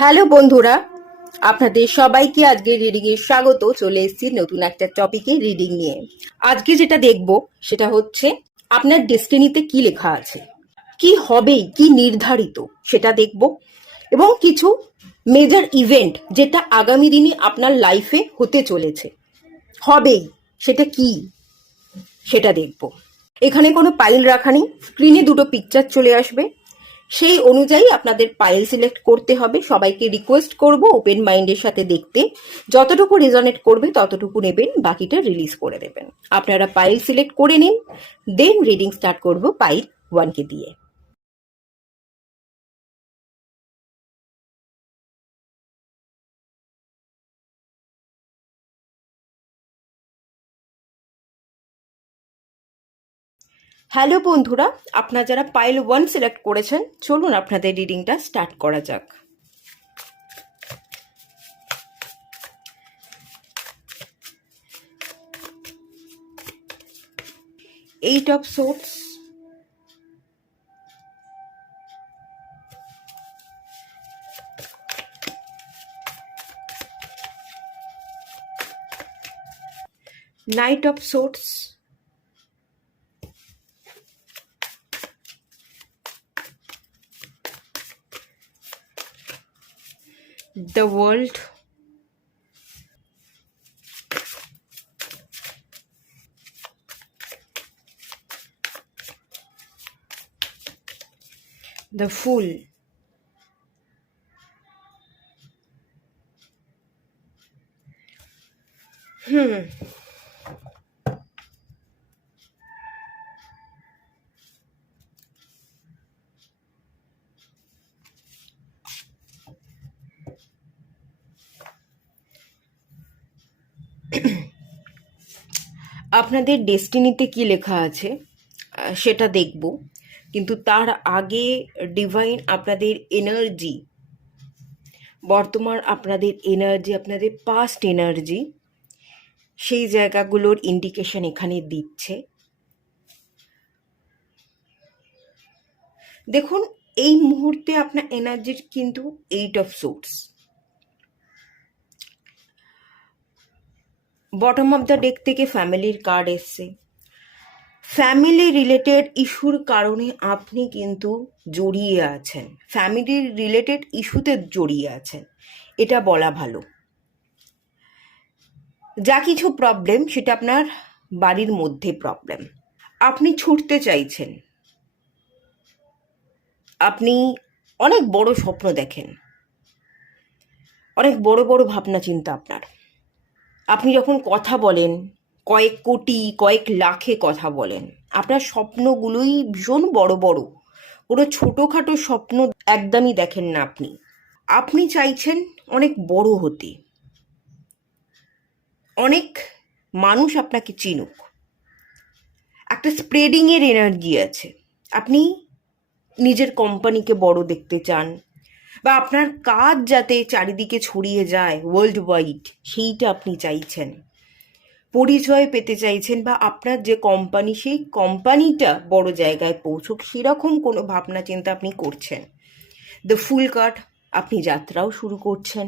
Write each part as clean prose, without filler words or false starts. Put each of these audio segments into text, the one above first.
Hello বন্ধুরা, আপনাদের সবাইকে আজকে রিডিং এর স্বাগত। চলে এসেছি নতুন একটা টপিকে রিডিং নিয়ে। আজকে যেটা দেখব সেটা হচ্ছে আপনার ডেস্টিনিতে কি লেখা আছে, কি হবেই, কি নির্ধারিত সেটা দেখব, এবং কিছু মেজর ইভেন্ট যেটা আগামী দিনে আপনার লাইফে হতে চলেছে, হবেই, সেটা কি সেটা দেখব। এখানে কোনো পাইল রাখা নেই, স্ক্রিনে দুটো পিকচার চলে আসবে, সেই অনুযায়ী আপনাদের পাইল সিলেক্ট করতে হবে। সবাইকে রিকোয়েস্ট করব ওপেন মাইন্ডের সাথে দেখতে, যতটুকু রেজনেট করবে ততটুকু নেবেন, বাকিটা রিলিজ করে দেবেন। আপনারা পাইল সিলেক্ট করে নিন, দেন রিডিং স্টার্ট করব পাইল 1 কে দিয়ে। হ্যালো বন্ধুরা, আপনারা যারা পাইল 1 সিলেক্ট করেছেন, চলুন আপনাদের রিডিংটা স্টার্ট করা যাক। Eight of swords, night of swords, the world, the fool, আপনাদের ডেস্টিনিতে কি লেখা আছে সেটা দেখব, কিন্তু তার আগে ডিভাইন আপনাদের এনার্জি, বর্তমান আপনাদের এনার্জি, আপনাদের পাস্ট এনার্জি, সেই জায়গাগুলোর ইন্ডিকেশন এখানে দিচ্ছে। দেখুন, এই মুহূর্তে আপনার এনার্জির কিন্তু 8 of swords. Bottom of the deck থেকে ফ্যামিলির কার্ড এসছে। ফ্যামিলি রিলেটেড ইস্যুর কারণে আপনি কিন্তু জড়িয়ে আছেন, ফ্যামিলি রিলেটেড ইস্যুতে জড়িয়ে আছেন, এটা বলা ভালো। যা কিছু প্রবলেম সেটা আপনার বাড়ির মধ্যে প্রবলেম। আপনি ছুটতে চাইছেন, আপনি অনেক বড় স্বপ্ন দেখেন, অনেক বড় বড় ভাবনা চিন্তা আপনার। আপনি যখন কথা বলেন, কয়েক কোটি, কয়েক লাখে কথা বলেন, আপনার স্বপ্নগুলোই ভীষণ বড় বড়, কোনো ছোটোখাটো স্বপ্ন একদমই দেখেন না আপনি। আপনি চাইছেন অনেক বড় হতে, অনেক মানুষ আপনাকে চিনুক, একটা স্প্রেডিংয়ের এনার্জি আছে। আপনি নিজের কোম্পানিকে বড় দেখতে চান, বা আপনার কাজ যাতে চারিদিকে ছড়িয়ে যায় ওয়ার্ল্ড ওয়াইড, সেইটা আপনি চাইছেন, পরিচয় পেতে চাইছেন, বা আপনার যে কোম্পানি সেই কোম্পানিটা বড় জায়গায় পৌঁছুক, সেরকম কোনো ভাবনা চিন্তা আপনি করছেন। দ্য ফুল কার্ড, আপনি যাত্রাও শুরু করছেন,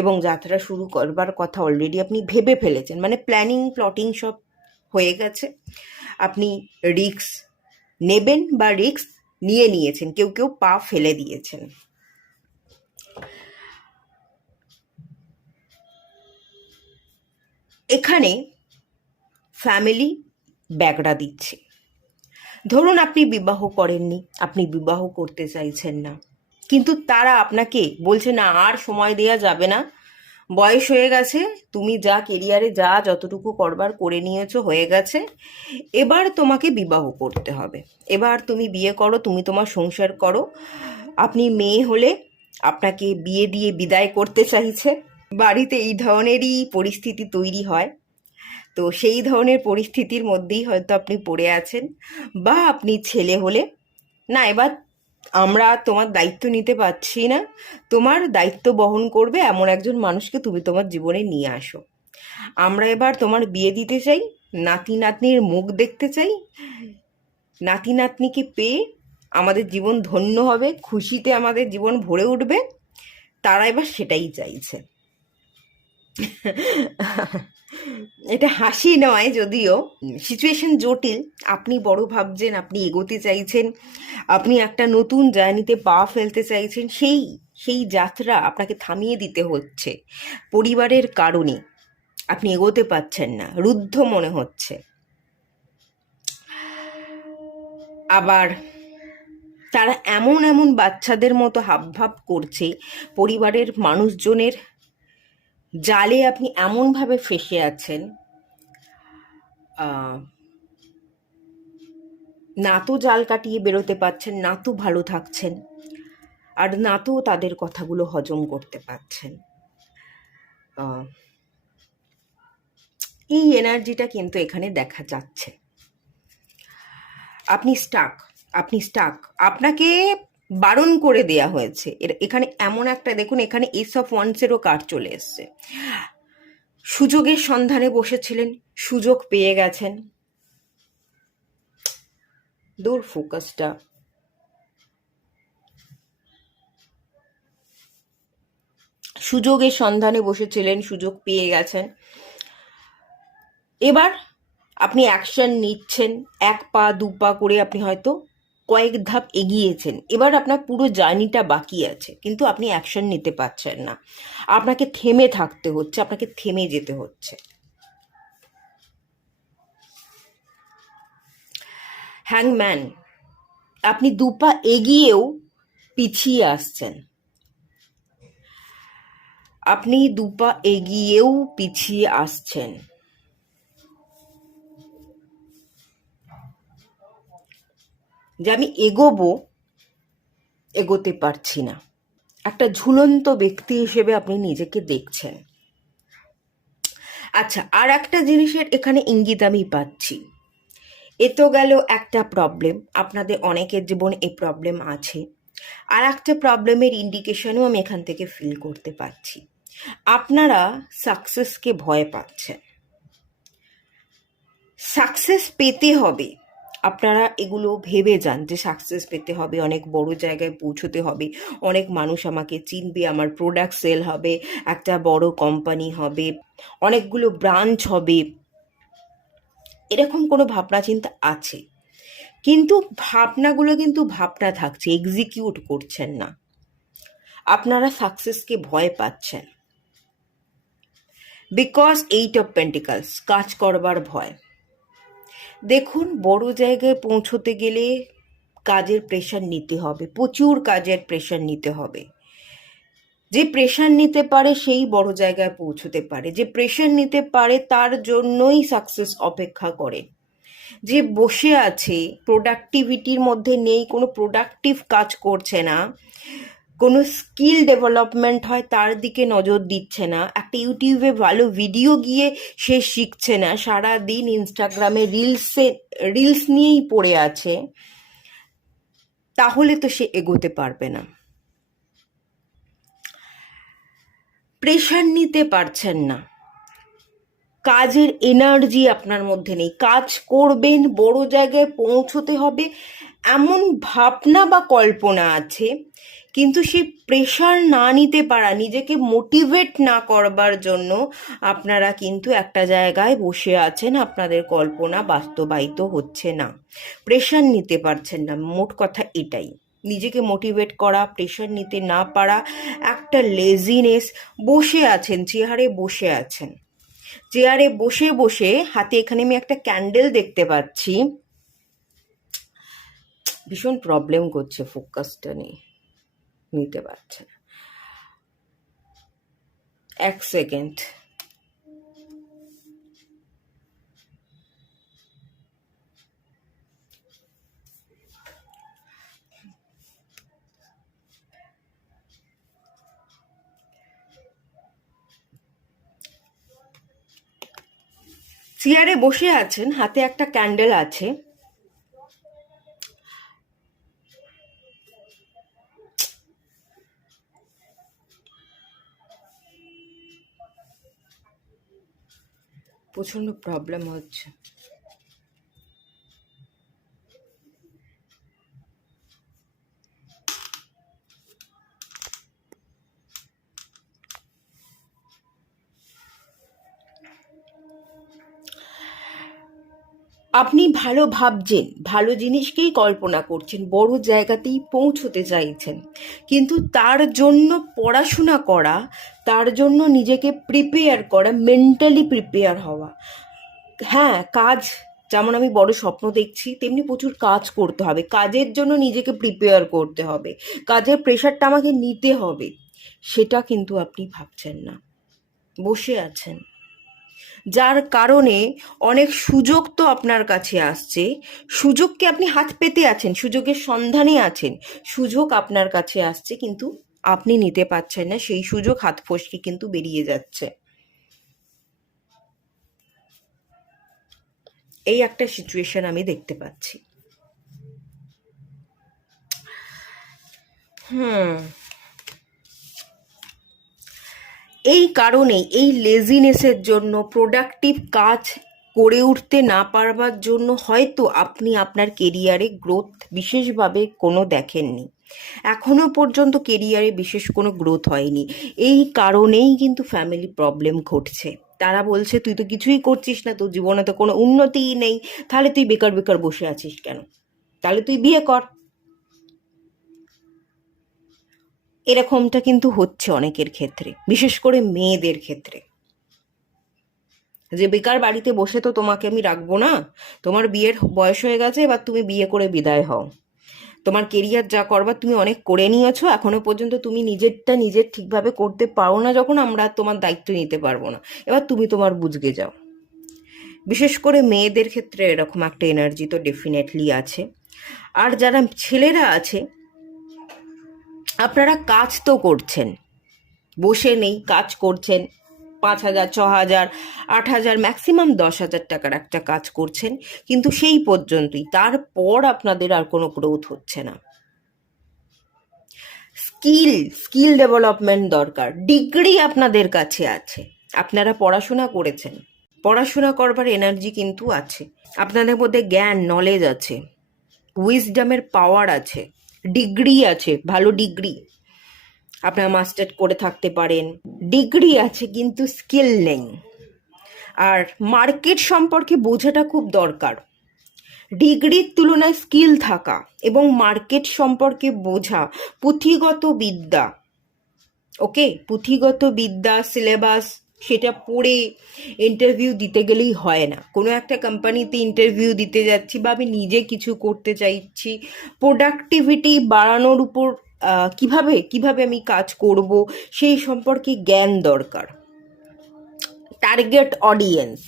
এবং যাত্রা শুরু করবার কথা অলরেডি আপনি ভেবে ফেলেছেন, মানে প্ল্যানিং প্লটিং সব হয়ে গেছে। আপনি রিস্ক নেবেন বা রিস্ক নিয়ে নিয়েছেন, কেউ কেউ পা ফেলে দিয়েছেন। এখানে ফ্যামিলি ব্যাগড়া দিচ্ছে। ধরুন আপনি বিবাহ করেননি, আপনি বিবাহ করতে চাইছেন না, কিন্তু তারা আপনাকে বলছে না, আর সময় দেয়া যাবে না, বয়স হয়ে গেছে, তুমি যা কেরিয়ারে যা যতটুকু করবার করে নিয়েছো, হয়ে গেছে, এবার তোমাকে বিবাহ করতে হবে, এবার তুমি বিয়ে করো, তুমি তোমার সংসার করো। আপনি মেয়ে হলে আপনাকে বিয়ে দিয়ে বিদায় করতে চাইছে। বাড়িতে এই ধরনেরই পরিস্থিতি তৈরি হয়, তো সেই ধরনের পরিস্থিতির মধ্যেই হয়তো আপনি পড়ে আছেন। বা আপনি ছেলে হলে, না এবার আমরা তোমার দায়িত্ব নিতে পারছি না, তোমার দায়িত্ব বহন করবে এমন একজন মানুষকে তুমি তোমার জীবনে নিয়ে আসো, আমরা এবার তোমার বিয়ে দিতে চাই, নাতি নাতনির মুখ দেখতে চাই, নাতি নাতনিকে পেয়ে আমাদের জীবন ধন্য হবে, খুশিতে আমাদের জীবন ভরে উঠবে, তারা এবার সেটাই চাইছে। এটা হাসি নয়, যদিও সিচুয়েশন জটিল। আপনি বড় ভাবছেন, আপনি এগোতে চাইছেন, আপনি একটা নতুন জার্নিতে পা ফেলতে চাইছেন, সেই সেই যাত্রা আপনাকে থামিয়ে দিতে হচ্ছে পরিবারের কারণে। আপনি এগোতে পারছেন না, রুদ্ধ মনে হচ্ছে। আবার তারা এমন এমন বাচ্চাদের মতো হাবভাব করছে, পরিবারের মানুষজনের জালে আপনি এমনভাবে ফেঁসে আছেন, না তো জাল কাটিয়ে বেরোতে পারছেন, না তো ভালো থাকছেন, আর না তো তাদের কথাগুলো হজম করতে পারছেন। এই এনার্জিটা কিন্তু এখানে দেখা যাচ্ছে। আপনি স্টাক, আপনাকে বারণ করে দেয়া হয়েছে। এখানে এমন একটা, দেখুন এখানে এস অফ ওয়ান্সেরও কার্ড চলে এসছে। সুযোগের সন্ধানে বসেছিলেন, সুযোগ পেয়ে গেছেন। দূর ফোকাসটা। সুযোগের সন্ধানে বসেছিলেন, সুযোগ পেয়ে গেছেন। এবার আপনি অ্যাকশন নিচ্ছেন, 1 পা 2 পা করে আপনি হয়তো কয়েক ধাপ এগিয়েছেন। এবার আপনার পুরো জার্নিটা বাকি আছে, কিন্তু আপনি অ্যাকশন নিতে পারছেন না। আপনাকে থেমে থাকতে হচ্ছে, আপনাকে থেমে যেতে হচ্ছে। হ্যাংম্যান, আপনি 2 পা এগিয়েও পিছিয়ে আসছেন। আপনি 2 পা এগিয়েও পিছিয়ে আসছেন। যে আমি এগোতে পারছি না। একটা ঝুলন্ত ব্যক্তি হিসেবে আপনি নিজেকে দেখছেন। আচ্ছা, আর একটা জিনিসের এখানে ইঙ্গিত আমি পাচ্ছি। এ তো গেল একটা প্রবলেম, আপনাদের অনেকের জীবনে এই প্রবলেম আছে। আর একটা প্রবলেমের ইন্ডিকেশনও আমি এখান থেকে ফিল করতে পারছি। আপনারা সাকসেসকে ভয় পাচ্ছেন। সাকসেস পেতে হবে, আপনারা এগুলো ভেবে যান যে সাকসেস পেতে হবে, অনেক বড় জায়গায় পৌঁছতে হবে, অনেক মানুষ আমাকে চিনবে, আমার প্রোডাক্ট সেল হবে, একটা বড় কোম্পানি হবে, অনেকগুলো ব্রাঞ্চ হবে, এরকম কোনো ভাবনা চিন্তা আছে। কিন্তু ভাবনাগুলো কিন্তু ভাবনা থাকছে, এক্সিকিউট করছেন না। আপনারা সাকসেসকে ভয় পাচ্ছেন, বিকজ 8 অফ পেন্টিকলস, কাজ করবার ভয়। দেখুন, বড় জায়গায় পৌঁছতে গেলে কাজের প্রেশার নিতে হবে, প্রচুর কাজের প্রেশার নিতে হবে। যে প্রেশার নিতে পারে সেই বড় জায়গায় পৌঁছতে পারে, যে প্রেশার নিতে পারে তার জন্যই সাকসেস অপেক্ষা করে। যে বসে আছে, প্রোডাক্টিভিটির মধ্যে নেই, কোনো প্রোডাক্টিভ কাজ করছে না, কোনো স্কিল ডেভেলপমেন্ট হয় তার দিকে নজর দিচ্ছে না, একটা ইউটিউবে ভালো ভিডিও গিয়ে সে শিখছে না, সারা দিন ইনস্টাগ্রামে রিলস নিয়েই পড়ে আছে, তাহলে তো সে এগোতে পারবে না। প্রেশার নিতে পারছেন না, কাজের এনার্জি আপনার মধ্যে নেই। কাজ করবেন, বড় জায়গায় পৌঁছতে হবে, এমন ভাবনা বা কল্পনা আছে, কিন্তু সেই প্রেশার না নিতে পারা, নিজেকে মোটিভেট না করবার জন্য আপনারা কিন্তু একটা জায়গায় বসে আছেন, আপনাদের কল্পনা বাস্তবায়িত হচ্ছে না। প্রেশার নিতে পারছেন না, মোট কথা এটাই। নিজেকে মোটিভেট করা, প্রেশার নিতে না পারা, একটা লেজিনেস। বসে আছেন, চেয়ারে বসে আছেন, চেয়ারে বসে বসে হাতে এখানে আমি একটা ক্যান্ডেল দেখতে পাচ্ছি, ভীষণ প্রবলেম করছে, ফোকাসটা নিতে পারছে না। 1 সেকেন্ড। চেয়ারে বসে আছেন, হাতে একটা ক্যান্ডেল আছে, প্রচন্ড প্রবলেম হচ্ছে। আপনি ভালো ভাবছেন, ভালো জিনিসকেই কল্পনা করছেন, বড় জায়গাতেই পৌঁছতে চাইছেন, কিন্তু তার জন্য পড়াশোনা করা, তার জন্য নিজেকে প্রিপেয়ার করা, মেন্টালি প্রিপেয়ার হওয়া। হ্যাঁ, কাজ, যেমন আমি বড় স্বপ্ন দেখছি তেমনি প্রচুর কাজ করতে হবে, কাজের জন্য নিজেকে প্রিপেয়ার করতে হবে, কাজের প্রেশারটা আমাকে নিতে হবে, সেটা কিন্তু আপনি ভাবছেন না, বসে আছেন। যার কারণে অনেক সুযোগ তো আপনার কাছে আসছে, সুযোগকে আপনি হাত পেতে আছেন, সুযোগের সন্ধানে আছেন, সুযোগ আপনার কাছে আসছে কিন্তু আপনি নিতে পারছেন না, সেই সুযোগ হাত ফসকে কিন্তু বেরিয়ে যাচ্ছে। এই একটা সিচুয়েশন আমি দেখতে পাচ্ছি। এই কারণে, এই লেজিনেসের জন্য, প্রোডাক্টিভ কাজ করে উঠতে না পারবার জন্য হয়তো আপনি আপনার কেরিয়ারে গ্রোথ বিশেষভাবে কোনো দেখেননি, এখনো পর্যন্ত কেরিয়ারে বিশেষ কোনো গ্রোথ হয়নি। এই কারণেই কিন্তু ফ্যামিলি প্রবলেম ঘটছে। তারা বলছে তুই তো কিছুই করছিস না, তোর জীবনে তো কোনো উন্নতিই নেই, তাহলে তুই বেকার বেকার বসে আছিস কেন, তাহলে তুই বিয়ে কর। এরকমটা কিন্তু হচ্ছে অনেকের ক্ষেত্রে, বিশেষ করে মেয়েদের ক্ষেত্রে, যে বেকার বাড়িতে বসে তো তোমাকে আমি রাখবো না, তোমার বিয়ের বয়স হয়ে গেছে, এবার তুমি বিয়ে করে বিদায় হও, তোমার কেরিয়ার যা করবার তুমি অনেক করে নিয়েছো, এখনো পর্যন্ত তুমি নিজেরটা নিজের ঠিকভাবে করতে পারো না, যখন আমরা তোমার দায়িত্ব নিতে পারবো না, এবার তুমি তোমার বুঝগে যাও। বিশেষ করে মেয়েদের ক্ষেত্রে এরকম একটা এনার্জি তো ডেফিনেটলি আছে। আর যারা ছেলেরা আছে, আপনারা কাজ তো করছেন, বসে নেই, কাজ করছেন, 5,000, 6,000, 8,000, ম্যাক্সিমাম 10,000 টাকার একটা কাজ করছেন, কিন্তু সেই পর্যন্তই, তারপর আপনাদের আর কোনো গ্রোথ হচ্ছে না। স্কিল ডেভেলপমেন্ট দরকার। ডিগ্রি আপনাদের কাছে আছে, আপনারা পড়াশোনা করেছেন, পড়াশোনা করবার এনার্জি কিন্তু আছে, আপনাদের মধ্যে জ্ঞান, নলেজ আছে, উইজডমের পাওয়ার আছে, ডিগ্রি আছে, ভালো ডিগ্রি, আপনারা মাস্টার করে থাকতে পারেন, ডিগ্রি আছে কিন্তু স্কিল নেই। আর মার্কেট সম্পর্কে বোঝাটা খুব দরকার, ডিগ্রির তুলনায় স্কিল থাকা এবং মার্কেট সম্পর্কে বোঝা, পুঁথিগত বিদ্যা, ওকে, পুঁথিগত বিদ্যা, সিলেবাস, সেটা পড়ে ইন্টারভিউ দিতে গেলেই হয় না। কোনো একটা কোম্পানিতে ইন্টারভিউ দিতে যাচ্ছি বা আমি নিজে কিছু করতে চাইছি, প্রোডাক্টিভিটি বাড়ানোর উপর কিভাবে কিভাবে আমি কাজ করব সেই সম্পর্কে জ্ঞান দরকার। টার্গেট অডিয়েন্স,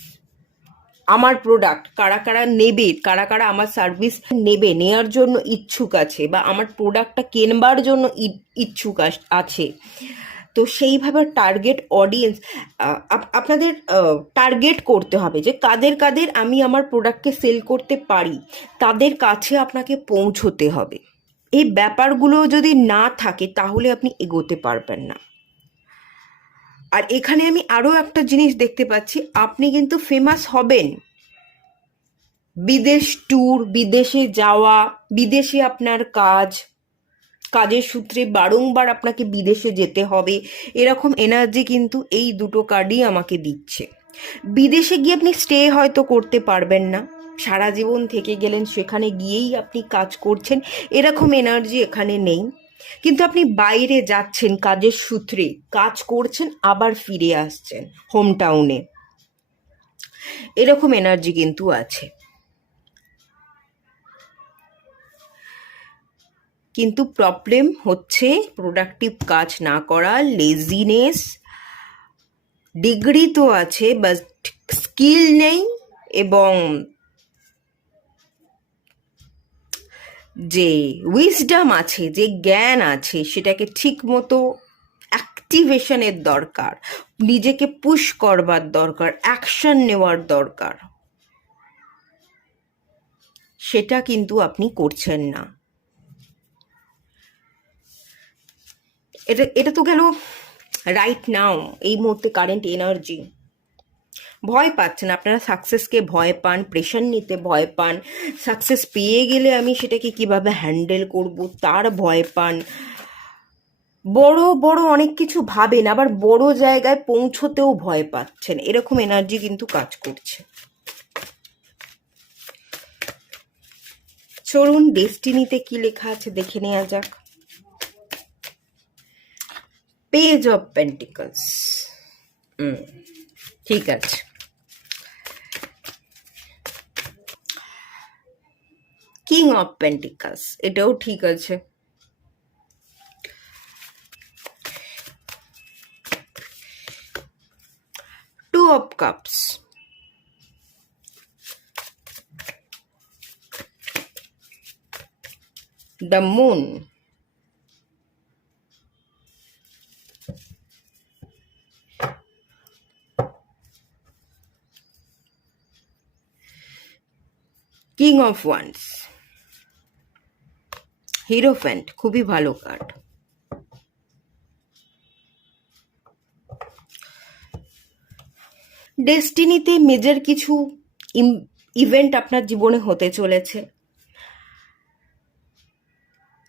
আমার প্রোডাক্ট কারা কারা নেবে, কারা কারা আমার সার্ভিস নেবে, নেয়ার জন্য ইচ্ছুক আছে, বা আমার প্রোডাক্টটা কেনবার জন্য ইচ্ছুক আছে, তো সেইভাবে টার্গেট অডিয়েন্স আপনাদের টার্গেট করতে হবে, যে কাদের কাদের আমি আমার প্রোডাক্টকে সেল করতে পারি, তাদের কাছে আপনাকে পৌঁছতে হবে। এই ব্যাপারগুলো যদি না থাকে তাহলে আপনি এগোতে পারবেন না। আর এখানে আমি আরও একটা জিনিস দেখতে পাচ্ছি, আপনি কিন্তু ফেমাস হবেন, বিদেশ ট্যুর, বিদেশে যাওয়া, বিদেশে আপনার কাজ, কাজের সূত্রে বারংবার আপনাকে বিদেশে যেতে হবে, এরকম এনার্জি কিন্তু এই দুটো কার্ডই আমাকে দিচ্ছে। বিদেশে গিয়ে আপনি স্টে হয়তো করতে পারবেন না, সারা জীবন থেকে গেলেন, সেখানে গিয়েই আপনি কাজ করছেন, এরকম এনার্জি এখানে নেই, কিন্তু আপনি বাইরে যাচ্ছেন কাজের সূত্রে, কাজ করছেন, আবার ফিরে আসছেন হোম টাউনে, এরকম এনার্জি কিন্তু আছে। কিন্তু প্রবলেম হচ্ছে প্রোডাক্টিভ কাজ না করা, লেজিনেস, ডিগ্রি তো আছে বাট স্কিল নেই, এবং যে উইজডম আছে, যে জ্ঞান আছে, সেটাকে ঠিক মতো অ্যাক্টিভেশনের দরকার, নিজেকে পুশ করবার দরকার, অ্যাকশন নেওয়ার দরকার, সেটা কিন্তু আপনি করছেন না। এটা তো গেল রাইট নাও, এই মুহূর্তে কারেন্ট এনার্জি। ভয় পাচ্ছেন আপনারা, সাকসেসকে ভয় পান, প্রেশার নিতে ভয় পান, সাকসেস পেয়ে গেলে আমি সেটাকে কিভাবে হ্যান্ডেল করব তার ভয় পান, বড় বড় অনেক কিছু ভাবেন, আবার বড় জায়গায় পৌঁছতেও ভয় পাচ্ছেন, এরকম এনার্জি কিন্তু কাজ করছে। চলুন ডেস্টিনিতে কি লেখা আছে দেখে নেওয়া যাক। পেজ অফ পেন্টিকলস, ঠিক আছে। কিং অফ পেন্টিকলস, এটাও ঠিক আছে। Two of cups, the moon, king of wands, hierophant, খুবই ভালো কার্ড। ডেস্টিনিতে মেজর কিছু ইভেন্ট আপনার জীবনে হতে চলেছে।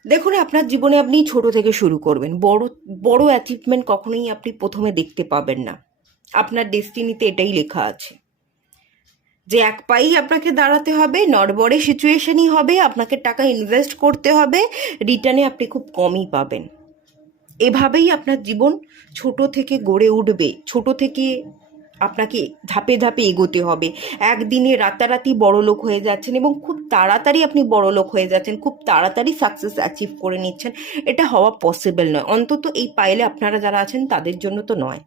দেখুন, আপনার জীবনে আপনি ছোট থেকে শুরু করবেন। বড় বড় অ্যাচিভমেন্ট কখনোই আপনি প্রথমে দেখতে পাবেন না। আপনার ডেস্টিনিতে এটাই লেখা আছে যে এক পায়েই আপনাকে দাঁড়াতে হবে, নড়বড়ে সিচুয়েশনই হবে, আপনাকে টাকা ইনভেস্ট করতে হবে, রিটার্নে আপনি খুব কমই পাবেন। এভাবেই আপনার জীবন ছোট থেকে গড়ে উঠবে। ছোট থেকে আপনাকে ধাপে ধাপে এগোতে হবে। একদিনে রাতারাতি বড়লোক হয়ে যাচ্ছেন এবং খুব তাড়াতাড়ি আপনি বড়লোক হয়ে যাচ্ছেন, খুব তাড়াতাড়ি সাকসেস অ্যাচিভ করে নিচ্ছেন, এটা হওয়া পসিবল নয়। অন্তত এই পাইলে আপনারা যারা আছেন তাদের জন্য তো নয়।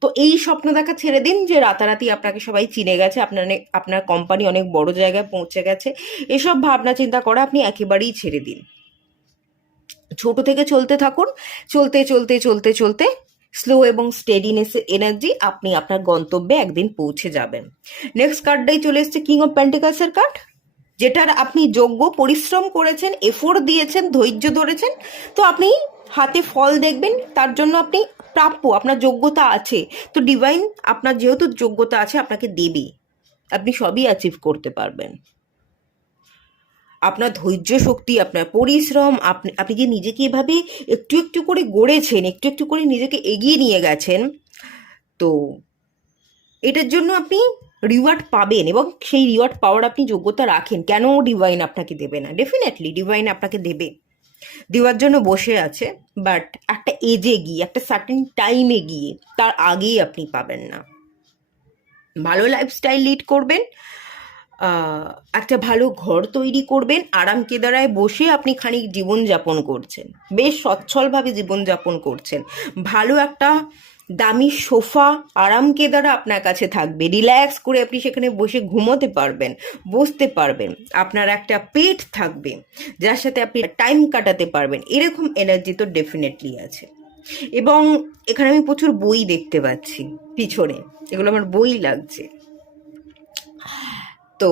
তো এই স্বপ্ন দেখা ছেড়ে দিন যে রাতারাতি আপনাকে সবাই চিনে গেছে, আপনার কোম্পানি অনেক বড় জায়গায় পৌঁছে গেছে। এসব ভাবনা চিন্তা করা আপনি একেবারেই ছেড়ে দিন। ছোট থেকে চলতে থাকুন। চলতে চলতে চলতে চলতে স্লো এবং স্টেডিনেস এনার্জি আপনি আপনার গন্তব্যে একদিন পৌঁছে যাবেন। নেক্সট কার্ডটাই চলে এসছে কিং অফ পেন্টিকলসের কার্ড, যেটার আপনি যোগ্য, পরিশ্রম করেছেন, এফোর্ট দিয়েছেন, ধৈর্য ধরেছেন, তো আপনি হাতে ফল দেখবেন। তার জন্য আপনি প্রাপ্য, আপনার যোগ্যতা আছে। তো ডিভাইন আপনার যেহেতু যোগ্যতা আছে আপনাকে দেবে, আপনি সবই অ্যাচিভ করতে পারবেন। আপনার ধৈর্য শক্তি, আপনার পরিশ্রম, আপনি যে নিজেকে এভাবে একটু একটু করে গড়েছেন, একটু একটু করে নিজেকে এগিয়ে নিয়ে গেছেন, তো এটার জন্য আপনি রিওয়ার্ড পাবেন এবং সেই রিওয়ার্ড পাওয়ার আপনি যোগ্যতা রাখেন। কেন ডিভাইন আপনাকে দেবে না? ডেফিনেটলি ডিভাইন আপনাকে দেবে, দেওয়ার জন্য বসে আছে। বাট একটা এজে গিয়ে, একটা সার্টেন টাইমে গিয়ে, তার আগেই আপনি পাবেন না। ভালো লাইফস্টাইল লিড করবেন, একটা ভালো ঘর তৈরি করবেন, আরাম কেদারায় বসে আপনি খানিক জীবনযাপন করছেন, বেশ সচ্ছলভাবে জীবনযাপন করছেন। ভালো একটা দামি সোফা আরাম কেদারা আপনার কাছে থাকবে, রিল্যাক্স করে আপনি সেখানে বসে ঘুমোতে পারবেন, বসতে পারবেন। আপনার একটা পেট থাকবে যার সাথে আপনি টাইম কাটাতে পারবেন, এরকম এনার্জি তো ডেফিনেটলি আছে। এবং এখানে আমি প্রচুর বই দেখতে পাচ্ছি পিছনে, এগুলো আমার বই লাগছে। তো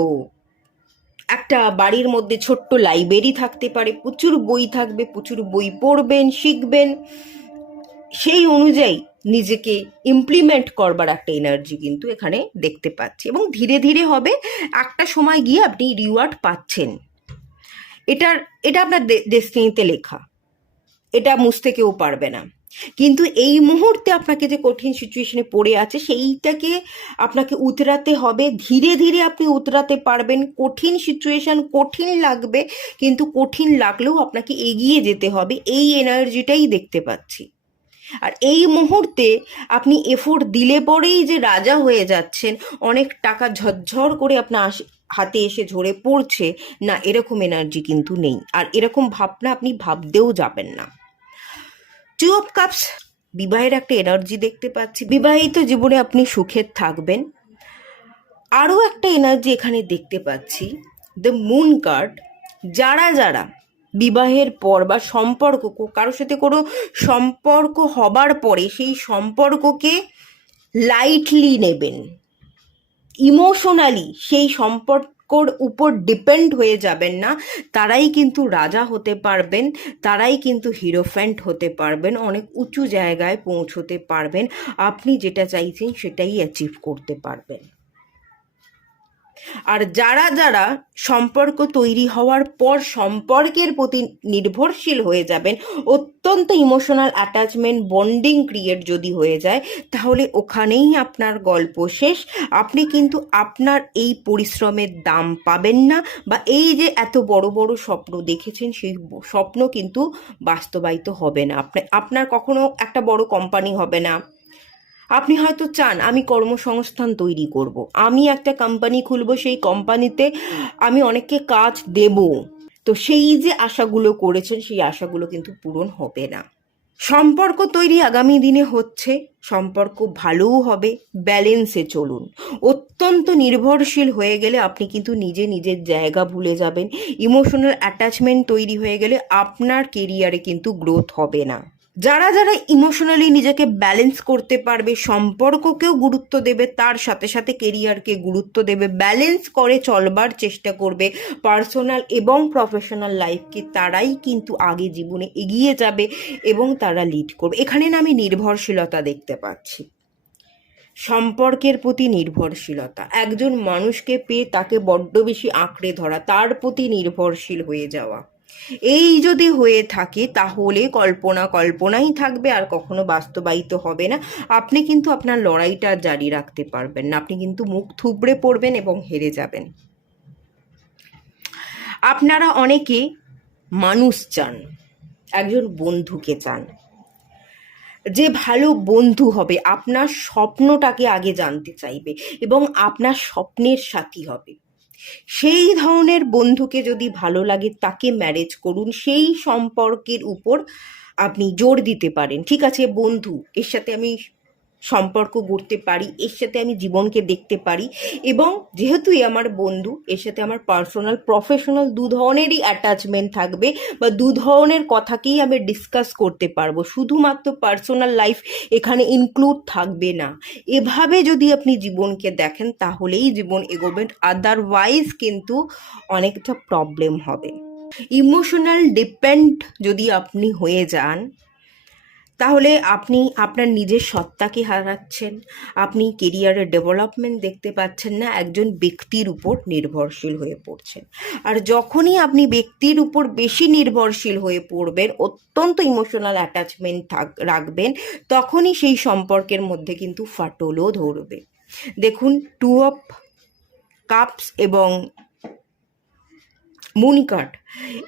একটা বাড়ির মধ্যে ছোট্ট লাইব্রেরি থাকতে পারে, প্রচুর বই থাকবে, প্রচুর বই পড়বেন, শিখবেন, সেই অনুযায়ী নিজেকে ইমপ্লিমেন্ট করবার একটা এনার্জি কিন্তু এখানে দেখতে পাচ্ছি। এবং ধীরে ধীরে হবে, একটা সময় গিয়ে আপনি রিওয়ার্ড পাচ্ছেন। এটা আপনার ডেস্টিনিতে লেখা, এটা মুছতে কেউ পারবে না। কিন্তু এই মুহূর্তে আপনাকে যে কঠিন সিচুয়েশনে পড়ে আছে সেইটাকে আপনাকে উতরাতে হবে। ধীরে ধীরে আপনি উতরাতে পারবেন। কঠিন সিচুয়েশন, কঠিন লাগবে, কিন্তু কঠিন লাগলেও আপনাকে এগিয়ে যেতে হবে, এই এনার্জিটাই দেখতে পাচ্ছি। আর এই মুহূর্তে আপনি এফোর্ট দিলে পরেই যে রাজা হয়ে যাচ্ছেন, অনেক টাকা ঝরঝর করে আপনার হাতে এসে ঝরে পড়ছে না, এরকম এনার্জি কিন্তু নেই। আর এরকম ভাবনা আপনি ভাবতেও যাবেন না। টু অফ কাপস, বিবাহের একটা এনার্জি দেখতে পাচ্ছি। বিবাহিত জীবনে আপনি সুখে থাকবেন। আরও একটা এনার্জি এখানে দেখতে পাচ্ছি, দ্য মুন কার্ড। যারা যারা বিবাহের পর বা সম্পর্ক, কারোর সাথে কোনো সম্পর্ক হবার পরে সেই সম্পর্ককে লাইটলি নেবেন, ইমোশনালি সেই সম্পর্কর উপর ডিপেন্ড হয়ে যাবেন না, তারাই কিন্তু রাজা হতে পারবেন, তারাই কিন্তু হিরোফ্যান্ট হতে পারবেন, অনেক উঁচু জায়গায় পৌঁছতে পারবেন, আপনি যেটা চাইছেন সেটাই অ্যাচিভ করতে পারবেন। আর যারা যারা সম্পর্ক তৈরি হওয়ার পর সম্পর্কের প্রতি নির্ভরশীল হয়ে যাবেন, অত্যন্ত ইমোশনাল অ্যাটাচমেন্ট বন্ডিং ক্রিয়েট যদি হয়ে যায়, তাহলে ওখানেই আপনার গল্প শেষ। আপনি কিন্তু আপনার এই পরিশ্রমের দাম পাবেন না, বা এই যে এত বড় বড় স্বপ্ন দেখেছেন সেই স্বপ্ন কিন্তু বাস্তবায়িত হবে না। আপনার কখনো একটা বড় কোম্পানি হবে না। আপনি হয়তো চান আমি কর্মসংস্থান তৈরি করব, আমি একটা কোম্পানি খুলব, সেই কোম্পানিতে আমি অনেককে কাজ দেব, তো সেই যে আশাগুলো করেছেন সেই আশাগুলো কিন্তু পূরণ হবে না। সম্পর্ক তৈরি আগামী দিনে হচ্ছে, সম্পর্ক ভালোও হবে, ব্যালেন্সে চলুন। অত্যন্ত নির্ভরশীল হয়ে গেলে আপনি কিন্তু নিজের জায়গা ভুলে যাবেন। ইমোশনাল অ্যাটাচমেন্ট তৈরি হয়ে গেলে আপনার কেরিয়ারে কিন্তু গ্রোথ হবে না। যারা যারা ইমোশনালি নিজেকে ব্যালেন্স করতে পারবে, সম্পর্ককেও গুরুত্ব দেবে, তার সাথে সাথে কেরিয়ারকে গুরুত্ব দেবে, ব্যালেন্স করে চলবার চেষ্টা করবে পার্সোনাল এবং প্রফেশনাল লাইফকে, তারাই কিন্তু আগে জীবনে এগিয়ে যাবে এবং তারা লিড করবে। এখানে না আমি নির্ভরশীলতা দেখতে পাচ্ছি, সম্পর্কের প্রতি নির্ভরশীলতা, একজন মানুষকে পেয়ে তাকে বড্ড বেশি আঁকড়ে ধরা, তার প্রতি নির্ভরশীল হয়ে যাওয়া। এই যদি হয়ে থাকে তাহলে কল্পনাই থাকবে, আর কখনো বাস্তবায়িত হবে না। আপনি কিন্তু আপনার লড়াইটা জারি রাখতে পারবেন না, আপনি কিন্তু মুখ থুবড়ে পড়বেন এবং হেরে যাবেন। আপনারা অনেকে মানুষ চান, একজন বন্ধুকে চান, যে ভালো বন্ধু হবে, আপনার স্বপ্নটাকে আগে জানতে চাইবে এবং আপনার স্বপ্নের সাথী হবে। সেই ধরনের বন্ধুকে যদি ভালো লাগে তাকে ম্যারেজ করুন, সেই সম্পর্কের উপর আপনি জোর দিতে পারেন। ঠিক আছে বন্ধু, এর সাথে আমি সম্পর্ক গড়তে পারি, এর সাথে আমি জীবনকে দেখতে পারি, এবং যেহেতু এ আমার বন্ধু, এর সাথে আমার পার্সোনাল প্রফেশনাল দু ধরনেরই অ্যাটাচমেন্ট থাকবে, বা দু ধরনের কথাকেই আমি ডিসকাস করতে পারবো, শুধুমাত্র পার্সোনাল লাইফ এখানে ইনক্লুড থাকবে না। এভাবে যদি আপনি জীবনকে দেখেন তাহলেই জীবন এগোবেন, আদারওয়াইজ কিন্তু অনেকটা প্রবলেম হবে। ইমোশনাল ডিপেন্ড যদি আপনি হয়ে যান তাহলে আপনি আপনার নিজের সত্তাকে হারাচ্ছেন, আপনি কেরিয়ারের ডেভেলপমেন্ট দেখতে পাচ্ছেন না, একজন ব্যক্তির উপর নির্ভরশীল হয়ে পড়ছেন। আর যখনই আপনি ব্যক্তির উপর বেশি নির্ভরশীল হয়ে পড়বেন, অত্যন্ত ইমোশনাল অ্যাটাচমেন্ট রাখবেন, তখনই সেই সম্পর্কের মধ্যে কিন্তু ফাটলও ধরবে। দেখুন, 2 অফ কাপস এবং মুন কার্ড,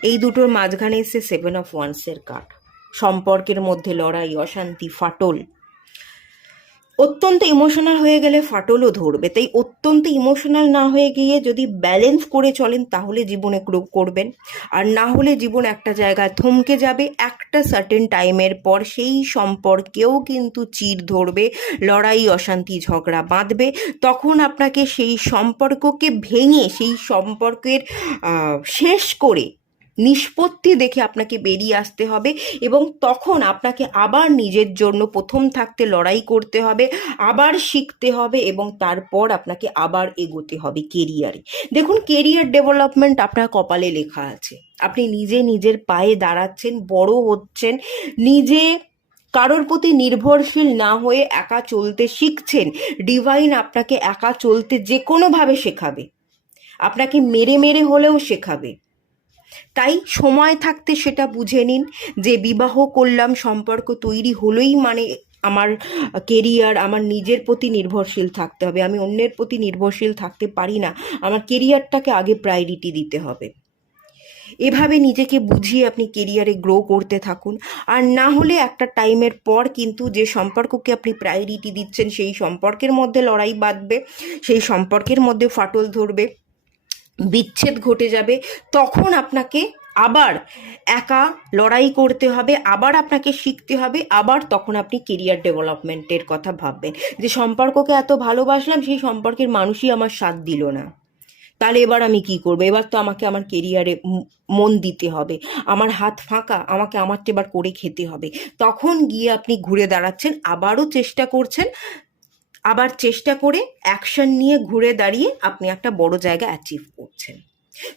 এই দুটোর মাঝখানে এসে 7 অফ ওয়ান্সের কার্ড। সম্পর্কের মধ্যে লড়াই, অশান্তি, ফাটল, অত্যন্ত ইমোশনাল হয়ে গেলে ফাটলও ধরবে। তাই অত্যন্ত ইমোশনাল না হয়ে গিয়ে যদি ব্যালেন্স করে চলেন তাহলে জীবনে গ্রো করবেন, আর না হলে জীবন একটা জায়গায় থমকে যাবে। একটা সার্টেন টাইমের পর সেই সম্পর্কেও কিন্তু চির ধরবে, লড়াই, অশান্তি, ঝগড়া বাঁধবে। তখন আপনাকে সেই সম্পর্ককে ভেঙে, সেই সম্পর্কের শেষ করে নিষ্পত্তি দেখে আপনাকে বেরিয়ে আসতে হবে, এবং তখন আপনাকে আবার নিজের জন্য প্রথম থাকতে লড়াই করতে হবে, আবার শিখতে হবে, এবং তারপর আপনাকে আবার এগোতে হবে কেরিয়ারে। দেখুন, কেরিয়ার ডেভেলপমেন্ট আপনার কপালে লেখা আছে। আপনি নিজের পায়ে দাঁড়াচ্ছেন, বড় হচ্ছেন, নিজে কারোর প্রতি নির্ভরশীল না হয়ে একা চলতে শিখছেন। ডিভাইন আপনাকে একা চলতে যে কোনোভাবে শেখাবে, আপনাকে মেরে মেরে হলেও শেখাবে। তাই সময় থাকতে সেটা বুঝে নিন যে বিবাহ করলাম, সম্পর্ক তৈরি হলোই মানে আমার কেরিয়ার, আমার নিজের প্রতি নির্ভরশীল থাকতে হবে, আমি অন্যের প্রতি নির্ভরশীল থাকতে পারি না, আমার কেরিয়ারটাকে আগে প্রায়োরিটি দিতে হবে। এভাবে নিজেকে বুঝিয়ে আপনি কেরিয়ারে গ্রো করতে থাকুন। আর না হলে একটা টাইমের পর কিন্তু যে সম্পর্ককে আপনি প্রায়োরিটি দিচ্ছেন সেই সম্পর্কের মধ্যে লড়াই বাঁধবে, সেই সম্পর্কের মধ্যে ফাটল ধরবে, বিচ্ছেদ ঘটে যাবে। তখন আপনাকে আবার একা লড়াই করতে হবে, আবার আপনাকে শিখতে হবে, আবার তখন আপনি কেরিয়ার ডেভেলপমেন্টের কথা ভাববেন যে সম্পর্ককে এত ভালোবাসলাম, সেই সম্পর্কের মানুষই আমার সাথ দিল না, তাহলে এবার আমি কি করবো? এবার তো আমাকে আমার কেরিয়ারে মন দিতে হবে, আমার হাত ফাঁকা, আমাকে আমারটা এবার করে খেতে হবে। তখন গিয়ে আপনি ঘুরে দাঁড়াচ্ছেন, আবারও চেষ্টা করছেন, আবার চেষ্টা করে অ্যাকশন নিয়ে ঘুরে দাঁড়িয়ে আপনি একটা বড় জায়গা অ্যাচিভ করছেন।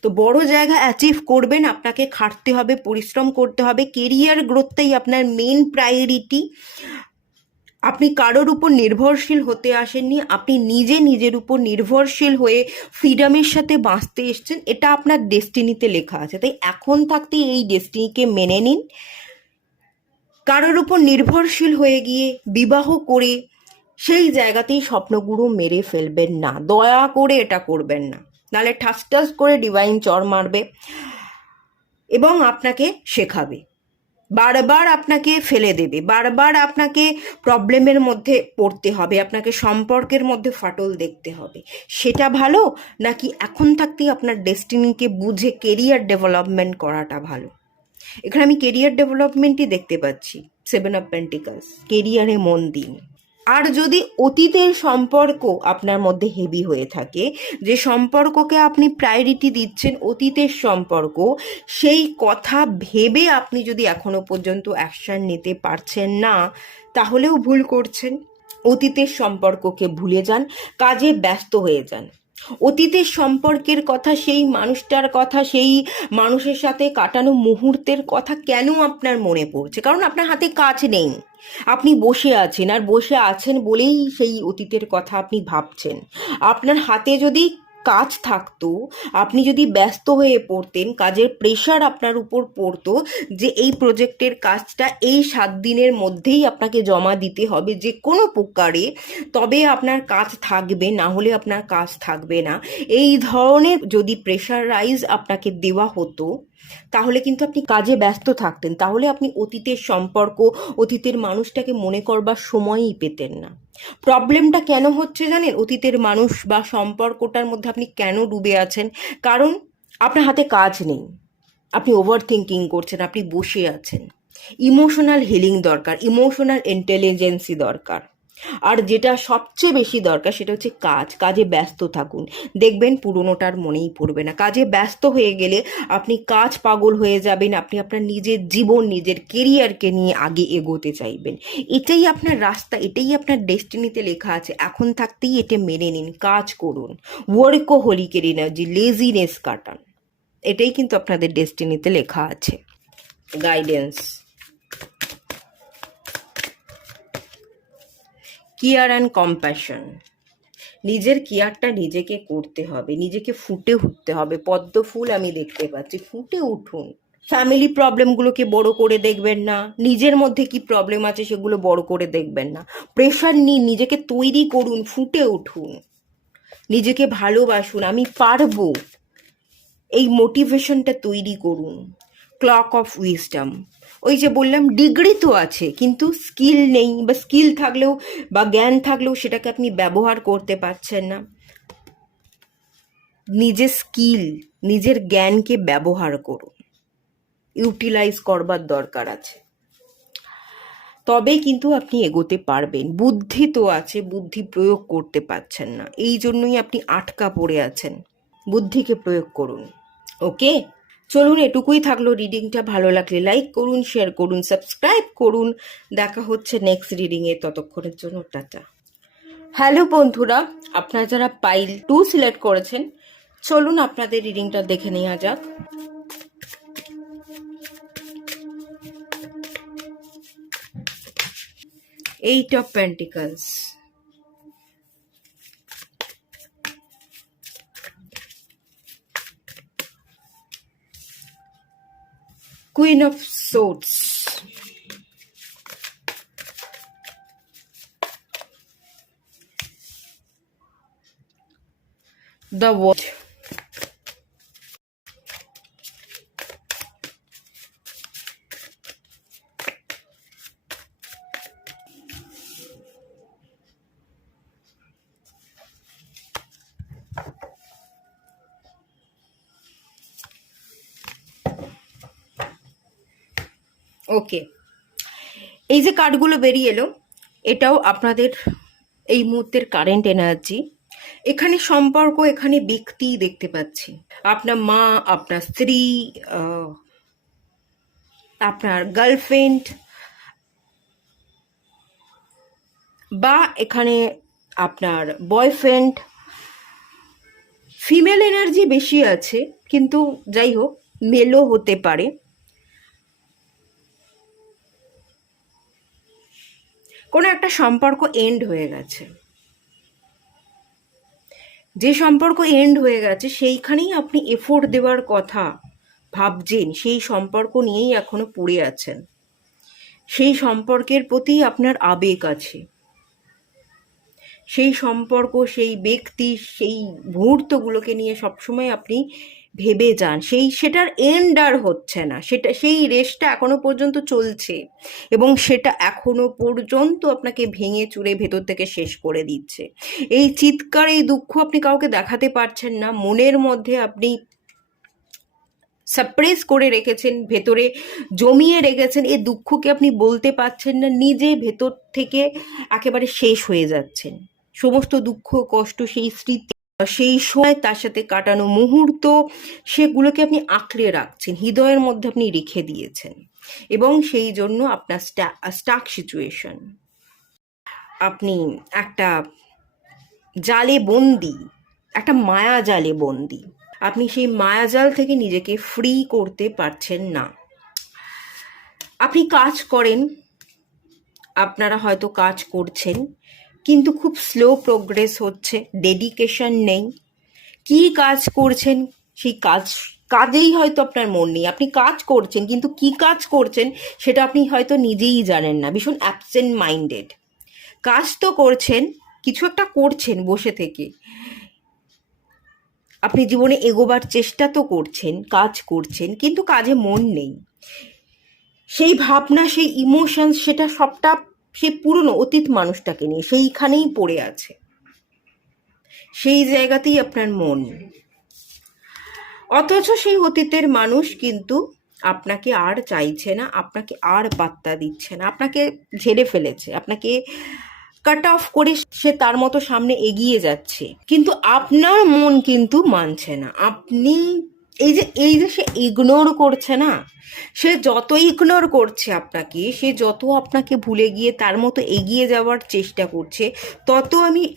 তো বড় জায়গা অ্যাচিভ করবেন, আপনাকে খাটতে হবে, পরিশ্রম করতে হবে, কেরিয়ার গ্রোথটাই আপনার মেন প্রায়োরিটি। আপনি কারোর উপর নির্ভরশীল হতে আসেননি, আপনি নিজে নিজের উপর নির্ভরশীল হয়ে ফ্রিডমের সাথে বাঁচতে এসছেন। এটা আপনার ডেস্টিনিতে লেখা আছে, তাই এখন থাকতেই এই ডেস্টিনিকে মেনে নিন। কারোর উপর নির্ভরশীল হয়ে গিয়ে বিবাহ করে সেই জায়গাতেই স্বপ্নগুলো মেরে ফেলবেন না, দয়া করে এটা করবেন না, নাহলে ঠাস ঠাস করে ডিভাইন চর মারবে এবং আপনাকে শেখাবে, বারবার আপনাকে ফেলে দেবে, বারবার আপনাকে প্রবলেমের মধ্যে পড়তে হবে, আপনাকে সম্পর্কের মধ্যে ফাটল দেখতে হবে। সেটা ভালো, নাকি এখন থাকতেই আপনার ডেস্টিনিকে বুঝে কেরিয়ার ডেভেলপমেন্ট করাটা ভালো? এখানে আমি কেরিয়ার ডেভেলপমেন্টই দেখতে পাচ্ছি, 7 অফ পেন্টিকলস, কেরিয়ারে মন দিন। আর যদি অতীতের সম্পর্ক আপনার মধ্যে হেভি হয়ে থাকে, যে সম্পর্ককে আপনি প্রায়োরিটি দিচ্ছেন, অতীতের সম্পর্ক, সেই কথা ভেবে আপনি যদি এখনো পর্যন্ত অ্যাকশন নিতে পারছেন না, তাহলেও ভুল করছেন। অতীতের সম্পর্ককে ভুলে যান, কাজে ব্যস্ত হয়ে যান। অতীতের সম্পর্কের কথা, সেই মানুষটার কথা, সেই মানুষের সাথে কাটানো মুহূর্তের কথা কেন আপনার মনে পড়ছে? কারণ আপনার হাতে কাজ নেই, আপনি বসে আছেন, আর বসে আছেন বলেই সেই অতীতের কথা আপনি ভাবছেন। আপনার হাতে যদি কাজ থাকতো, আপনি যদি ব্যস্ত হয়ে পড়তেন, কাজের প্রেশার আপনার উপর পড়তো যে এই প্রজেক্টের কাজটা এই 7 দিনের মধ্যেই আপনাকে জমা দিতে হবে যে কোনো প্রকারে, তবে আপনার কাজ থাকবে, না হলে আপনার কাজ থাকবে না, এই ধরনের যদি প্রেশারাইজ আপনাকে দেওয়া হতো, তাহলে কিন্তু আপনি কাজে ব্যস্ত থাকতেন, তাহলে আপনি অতীতের সম্পর্ক, অতীতের মানুষটাকে মনে করবার সময়ই পেতেন না। প্রবলেমটা কেন হচ্ছে জানেন? অতীতের মানুষ বা সম্পর্কটার মধ্যে আপনি কেন ডুবে আছেন? কারণ আপনার হাতে কাজ নেই, আপনি ওভার থিঙ্কিং করছেন, আপনি বসে আছেন। ইমোশনাল হিলিং দরকার, ইমোশনাল ইন্টেলিজেন্সি দরকার। আর যেটা সবচেয়ে বেশি দরকার সেটা হচ্ছে কাজ, কাজে ব্যস্ত থাকুন, দেখবেন পুরনোটার মনেই পড়বে না। কাজে ব্যস্ত হয়ে গেলে আপনি কাজ পাগল হয়ে যাবেন, আপনি আপনার নিজের জীবন, নিজের কেরিয়ারকে নিয়ে আগে এগোতে চাইবেন। এটাই আপনার রাস্তা, এটাই আপনার ডেস্টিনিতে লেখা আছে, এখন থাকতেই এটা মেনে নিন, কাজ করুন, ওয়ার্কোহলিকের এনার্জি, লেজিনেস কাটান। এটাই কিন্তু আপনাদের ডেস্টিনিতে লেখা আছে। Guidance, care and compassion. নিজের কেয়ারটা নিজেকে করতে হবে, নিজেকে ফুটে উঠতে হবে। পদ্ম ফুল আমি দেখতে পাচ্ছি, ফুটে উঠুন। ফ্যামিলি প্রবলেমগুলোকে বড় করে দেখবেন না, নিজের মধ্যে কি প্রবলেম আছে সেগুলো বড় করে দেখবেন না। প্রেশার নিন, নিজেকে তৈরি করুন, ফুটে উঠুন, নিজেকে ভালোবাসুন, আমি পারবো, এই মোটিভেশনটা তৈরি করুন। ক্লক অফ উইজডম, ওই যে বললাম ডিগ্রি তো আছে কিন্তু স্কিল নেই, বা স্কিল থাকলেও বা জ্ঞান থাকলেও সেটাকে আপনি ব্যবহার করতে পারছেন না। নিজের স্কিল, নিজের জ্ঞানকে ব্যবহার করুন, ইউটিলাইজ করবার দরকার আছে, তবেই কিন্তু আপনি এগোতে পারবেন। বুদ্ধি তো আছে, বুদ্ধি প্রয়োগ করতে পারছেন না, এই জন্যই আপনি আটকা পড়ে আছেন। বুদ্ধিকে প্রয়োগ করুন। ওকে, চলুন এটুকুই থাকলো রিডিংটা। ভালো লাগলে লাইক করুন, শেয়ার করুন, সাবস্ক্রাইব করুন। দেখা হচ্ছে নেক্সট রিডিংয়ে, ততক্ষণের জন্য টাটা। হ্যালো বন্ধুরা, আপনারা যারা পাইল 2 সিলেক্ট করেছেন, চলুন আপনাদের রিডিংটা দেখে নেওয়া যাক। Eight of pentacles, queen of swords, the watch, okay. এই যে কার্ডগুলো বেরিয়ে এলো, এটাও আপনাদের এই মুহূর্তের কারেন্ট এনার্জি। এখানে সম্পর্ক, এখানে ব্যক্তি দেখতে পাচ্ছি, আপনার মা, আপনার স্ত্রী, আপনার গার্লফ্রেন্ড, বা এখানে আপনার বয়ফ্রেন্ড। ফিমেল এনার্জি বেশি আছে, কিন্তু যাই হোক মেলও হতে পারে। কোনো একটা সম্পর্ক এন্ড হয়ে গেছে, যে সম্পর্ক এন্ড হয়ে গেছে সেইখানেই আপনি এফোর্ট দেওয়ার কথা ভাবছেন, সেই সম্পর্ক নিয়েই এখনো পড়ে আছেন, সেই সম্পর্কের প্রতি আপনার আবেগ আছে, সেই সম্পর্ক, সেই ব্যক্তি, সেই মুহূর্তগুলোকে নিয়ে সবসময় আপনি ভেবে যান, সেটার এন্ড আর হচ্ছে না, সেই রেসটা এখনো পর্যন্ত চলছে এবং সেটা এখনো পর্যন্ত আপনাকে ভেঙে চুরে ভেতর থেকে শেষ করে দিচ্ছে। এই চিৎকার, এই দুঃখ আপনি কাউকে দেখাতে পারছেন না, মনের মধ্যে আপনি সাপ্রেস করে রেখেছেন, ভেতরে জমিয়ে রেখেছেন, এই দুঃখকে আপনি বলতে পারছেন না, নিজে ভেতর থেকে একেবারে শেষ হয়ে যাচ্ছেন। সমস্ত দুঃখ কষ্ট, সেই স্মৃতি, সেই সময় তার সাথে কাটানো মুহূর্ত, সেগুলোকে আপনি আঁকড়ে রাখছেন, হৃদয়ের মধ্যে আপনি রেখে দিয়েছেন এবং সেই জন্য আপনার স্টাক সিচুয়েশন, আপনি একটা জালে বন্দি, একটা মায়া জালে বন্দি, আপনি সেই মায়াজাল থেকে নিজেকে ফ্রি করতে পারছেন না। আপনি কাজ করেন, আপনারা হয়তো কাজ করছেন, কিন্তু খুব স্লো প্রোগ্রেস হচ্ছে, ডেডিকেশন নেই। কি কাজ করছেন সেই কাজেই হয়তো আপনার মন নেই, আপনি কাজ করছেন কিন্তু কি কাজ করছেন সেটা আপনি হয়তো নিজেই জানেন না, ভীষণ অ্যাবসেন্ট মাইন্ডেড। কাজ তো করছেন, কিছু একটা করছেন বসে থেকে, আপনি জীবনে এগোবার চেষ্টা তো করছেন, কাজ করছেন, কিন্তু কাজে মন নেই। সেই ভাবনা, সেই ইমোশনস, সেটা সবটা সেই পুরনো অতীত মানুষটাকে নিয়ে সেইখানেই পড়ে আছে, সেই জায়গাতেই আপনার মন। অথচ সেই অতীতের মানুষ কিন্তু আপনাকে আর চাইছে না, আপনাকে আর পাত্তা দিচ্ছে না, আপনাকে ঝেড়ে ফেলেছে, আপনাকে কাট অফ করে সে তার মতো সামনে এগিয়ে যাচ্ছে, কিন্তু আপনার মন কিন্তু মানছে না। আপনি এই যে সে ইগনোর করছে না, সে যত ইগনোর করছে আপনাকে, সে যত আপনাকে ভুলে গিয়ে তার মতো এগিয়ে যাওয়ার চেষ্টা করছে, তত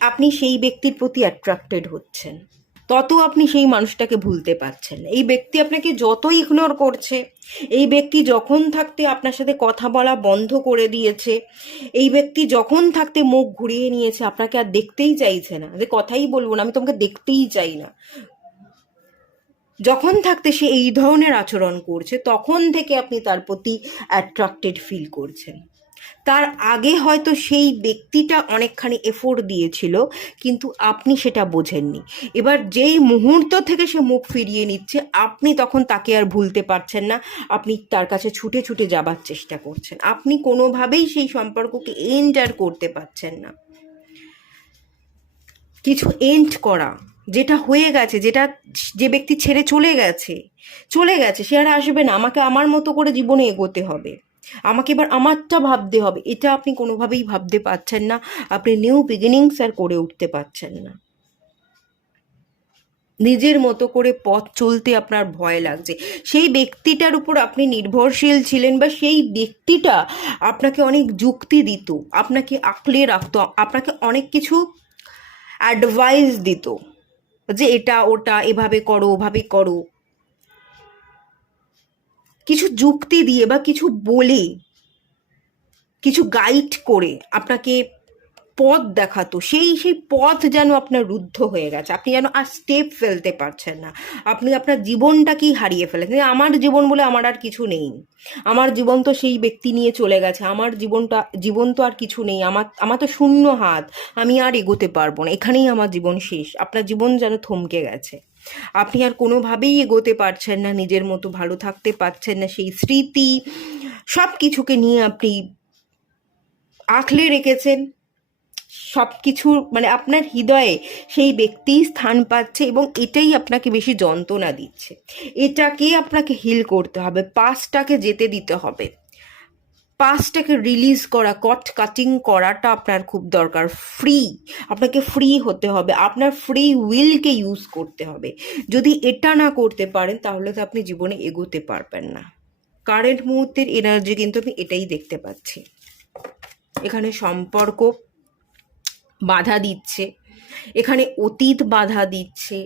আপনি সেই ব্যক্তির প্রতি অ্যাট্রাক্টেড হচ্ছেন, তত আপনি সেই মানুষটাকে ভুলতে পারছেন না। এই ব্যক্তি আপনাকে যত ইগনোর করছে, এই ব্যক্তি যখন থাকতে আপনার সাথে কথা বলা বন্ধ করে দিয়েছে, এই ব্যক্তি যখন থাকতে মুখ ঘুরিয়ে নিয়েছে, আপনাকে আর দেখতেই চাইছে না, যে কথাই বলবো না, আমি তোমাকে দেখতেই চাই না, যখন থাকতে সে এই ধরনের আচরণ করছে, তখন থেকে আপনি তার প্রতি অ্যাট্রাক্টেড ফিল করছেন। তার আগে হয়তো সেই ব্যক্তিটা অনেকখানি এফোর্ট দিয়েছিল, কিন্তু আপনি সেটা বোঝেননি। এবার যেই মুহূর্ত থেকে সে মুখ ফিরিয়ে নিচ্ছে, আপনি তখন তাকে আর ভুলতে পারছেন না, আপনি তার কাছে ছুটে ছুটে যাবার চেষ্টা করছেন, আপনি কোনোভাবেই সেই সম্পর্ককে এন্ড আর করতে পারছেন না। কিছু এন্ড করা, যেটা হয়ে গেছে, যে ব্যক্তি ছেড়ে চলে গেছে, সে আর আসবে না, আমাকে আমার মতো করে জীবনে এগোতে হবে, আমাকে এবার আমারটা ভাবতে হবে, এটা আপনি কোনোভাবেই ভাবতে পারছেন না, আপনি নিউ বিগিনিংস আর করে উঠতে পারছেন না। নিজের মতো করে পথ চলতে আপনার ভয় লাগছে, সেই ব্যক্তিটার উপর আপনি নির্ভরশীল ছিলেন, বা সেই ব্যক্তিটা আপনাকে অনেক যুক্তি দিত, আপনাকে আঁকলে রাখতো, আপনাকে অনেক কিছু অ্যাডভাইস দিত, যে এটা ওটা এভাবে করো ওভাবে করো, কিছু যুক্তি দিয়ে বা কিছু বলে, কিছু গাইড করে আপনাকে পথ দেখাতো, সেই পথ যেন আপনার রুদ্ধ হয়ে গেছে, আপনি যেন আর স্টেপ ফেলতে পারছেন না, আপনি আপনার জীবনটাকেই হারিয়ে ফেলেছেন। আমার জীবন বলে আমার আর কিছু নেই, আমার জীবন তো সেই ব্যক্তি নিয়ে চলে গেছে, আমার জীবন তো আর কিছু নেই, আমার তো শূন্য হাত, আমি আর এগোতে পারবো না, এখানেই আমার জীবন শেষ। আপনার জীবন যেন থমকে গেছে, আপনি আর কোনোভাবেই এগোতে পারছেন না, নিজের মতো ভালো থাকতে পারছেন না, সেই স্মৃতি সব কিছুকে নিয়ে আপনি আঁকলে রেখেছেন, সব কিছুর মানে আপনার হৃদয়ে সেই ব্যক্তি স্থান পাচ্ছে এবং এটাই আপনাকে বেশি যন্ত্রণা দিচ্ছে, এটাকে আপনাকে হিল করতে হবে, পাস্টটাকে যেতে দিতে হবে, পাস্টটাকে রিলিজ করা, কাটিং করাটা আপনার খুব দরকার। আপনাকে ফ্রি হতে হবে, আপনার ফ্রি উইলকে ইউজ করতে হবে। যদি এটা না করতে পারেন তাহলে তো আপনি জীবনে এগোতে পারবেন না। কারেন্ট মুহূর্তের এনার্জি কিন্তু আমি এটাই দেখতে পাচ্ছি, এখানে সম্পর্ক বাধা দিচ্ছে, এখানে অতীত বাধা দিচ্ছে,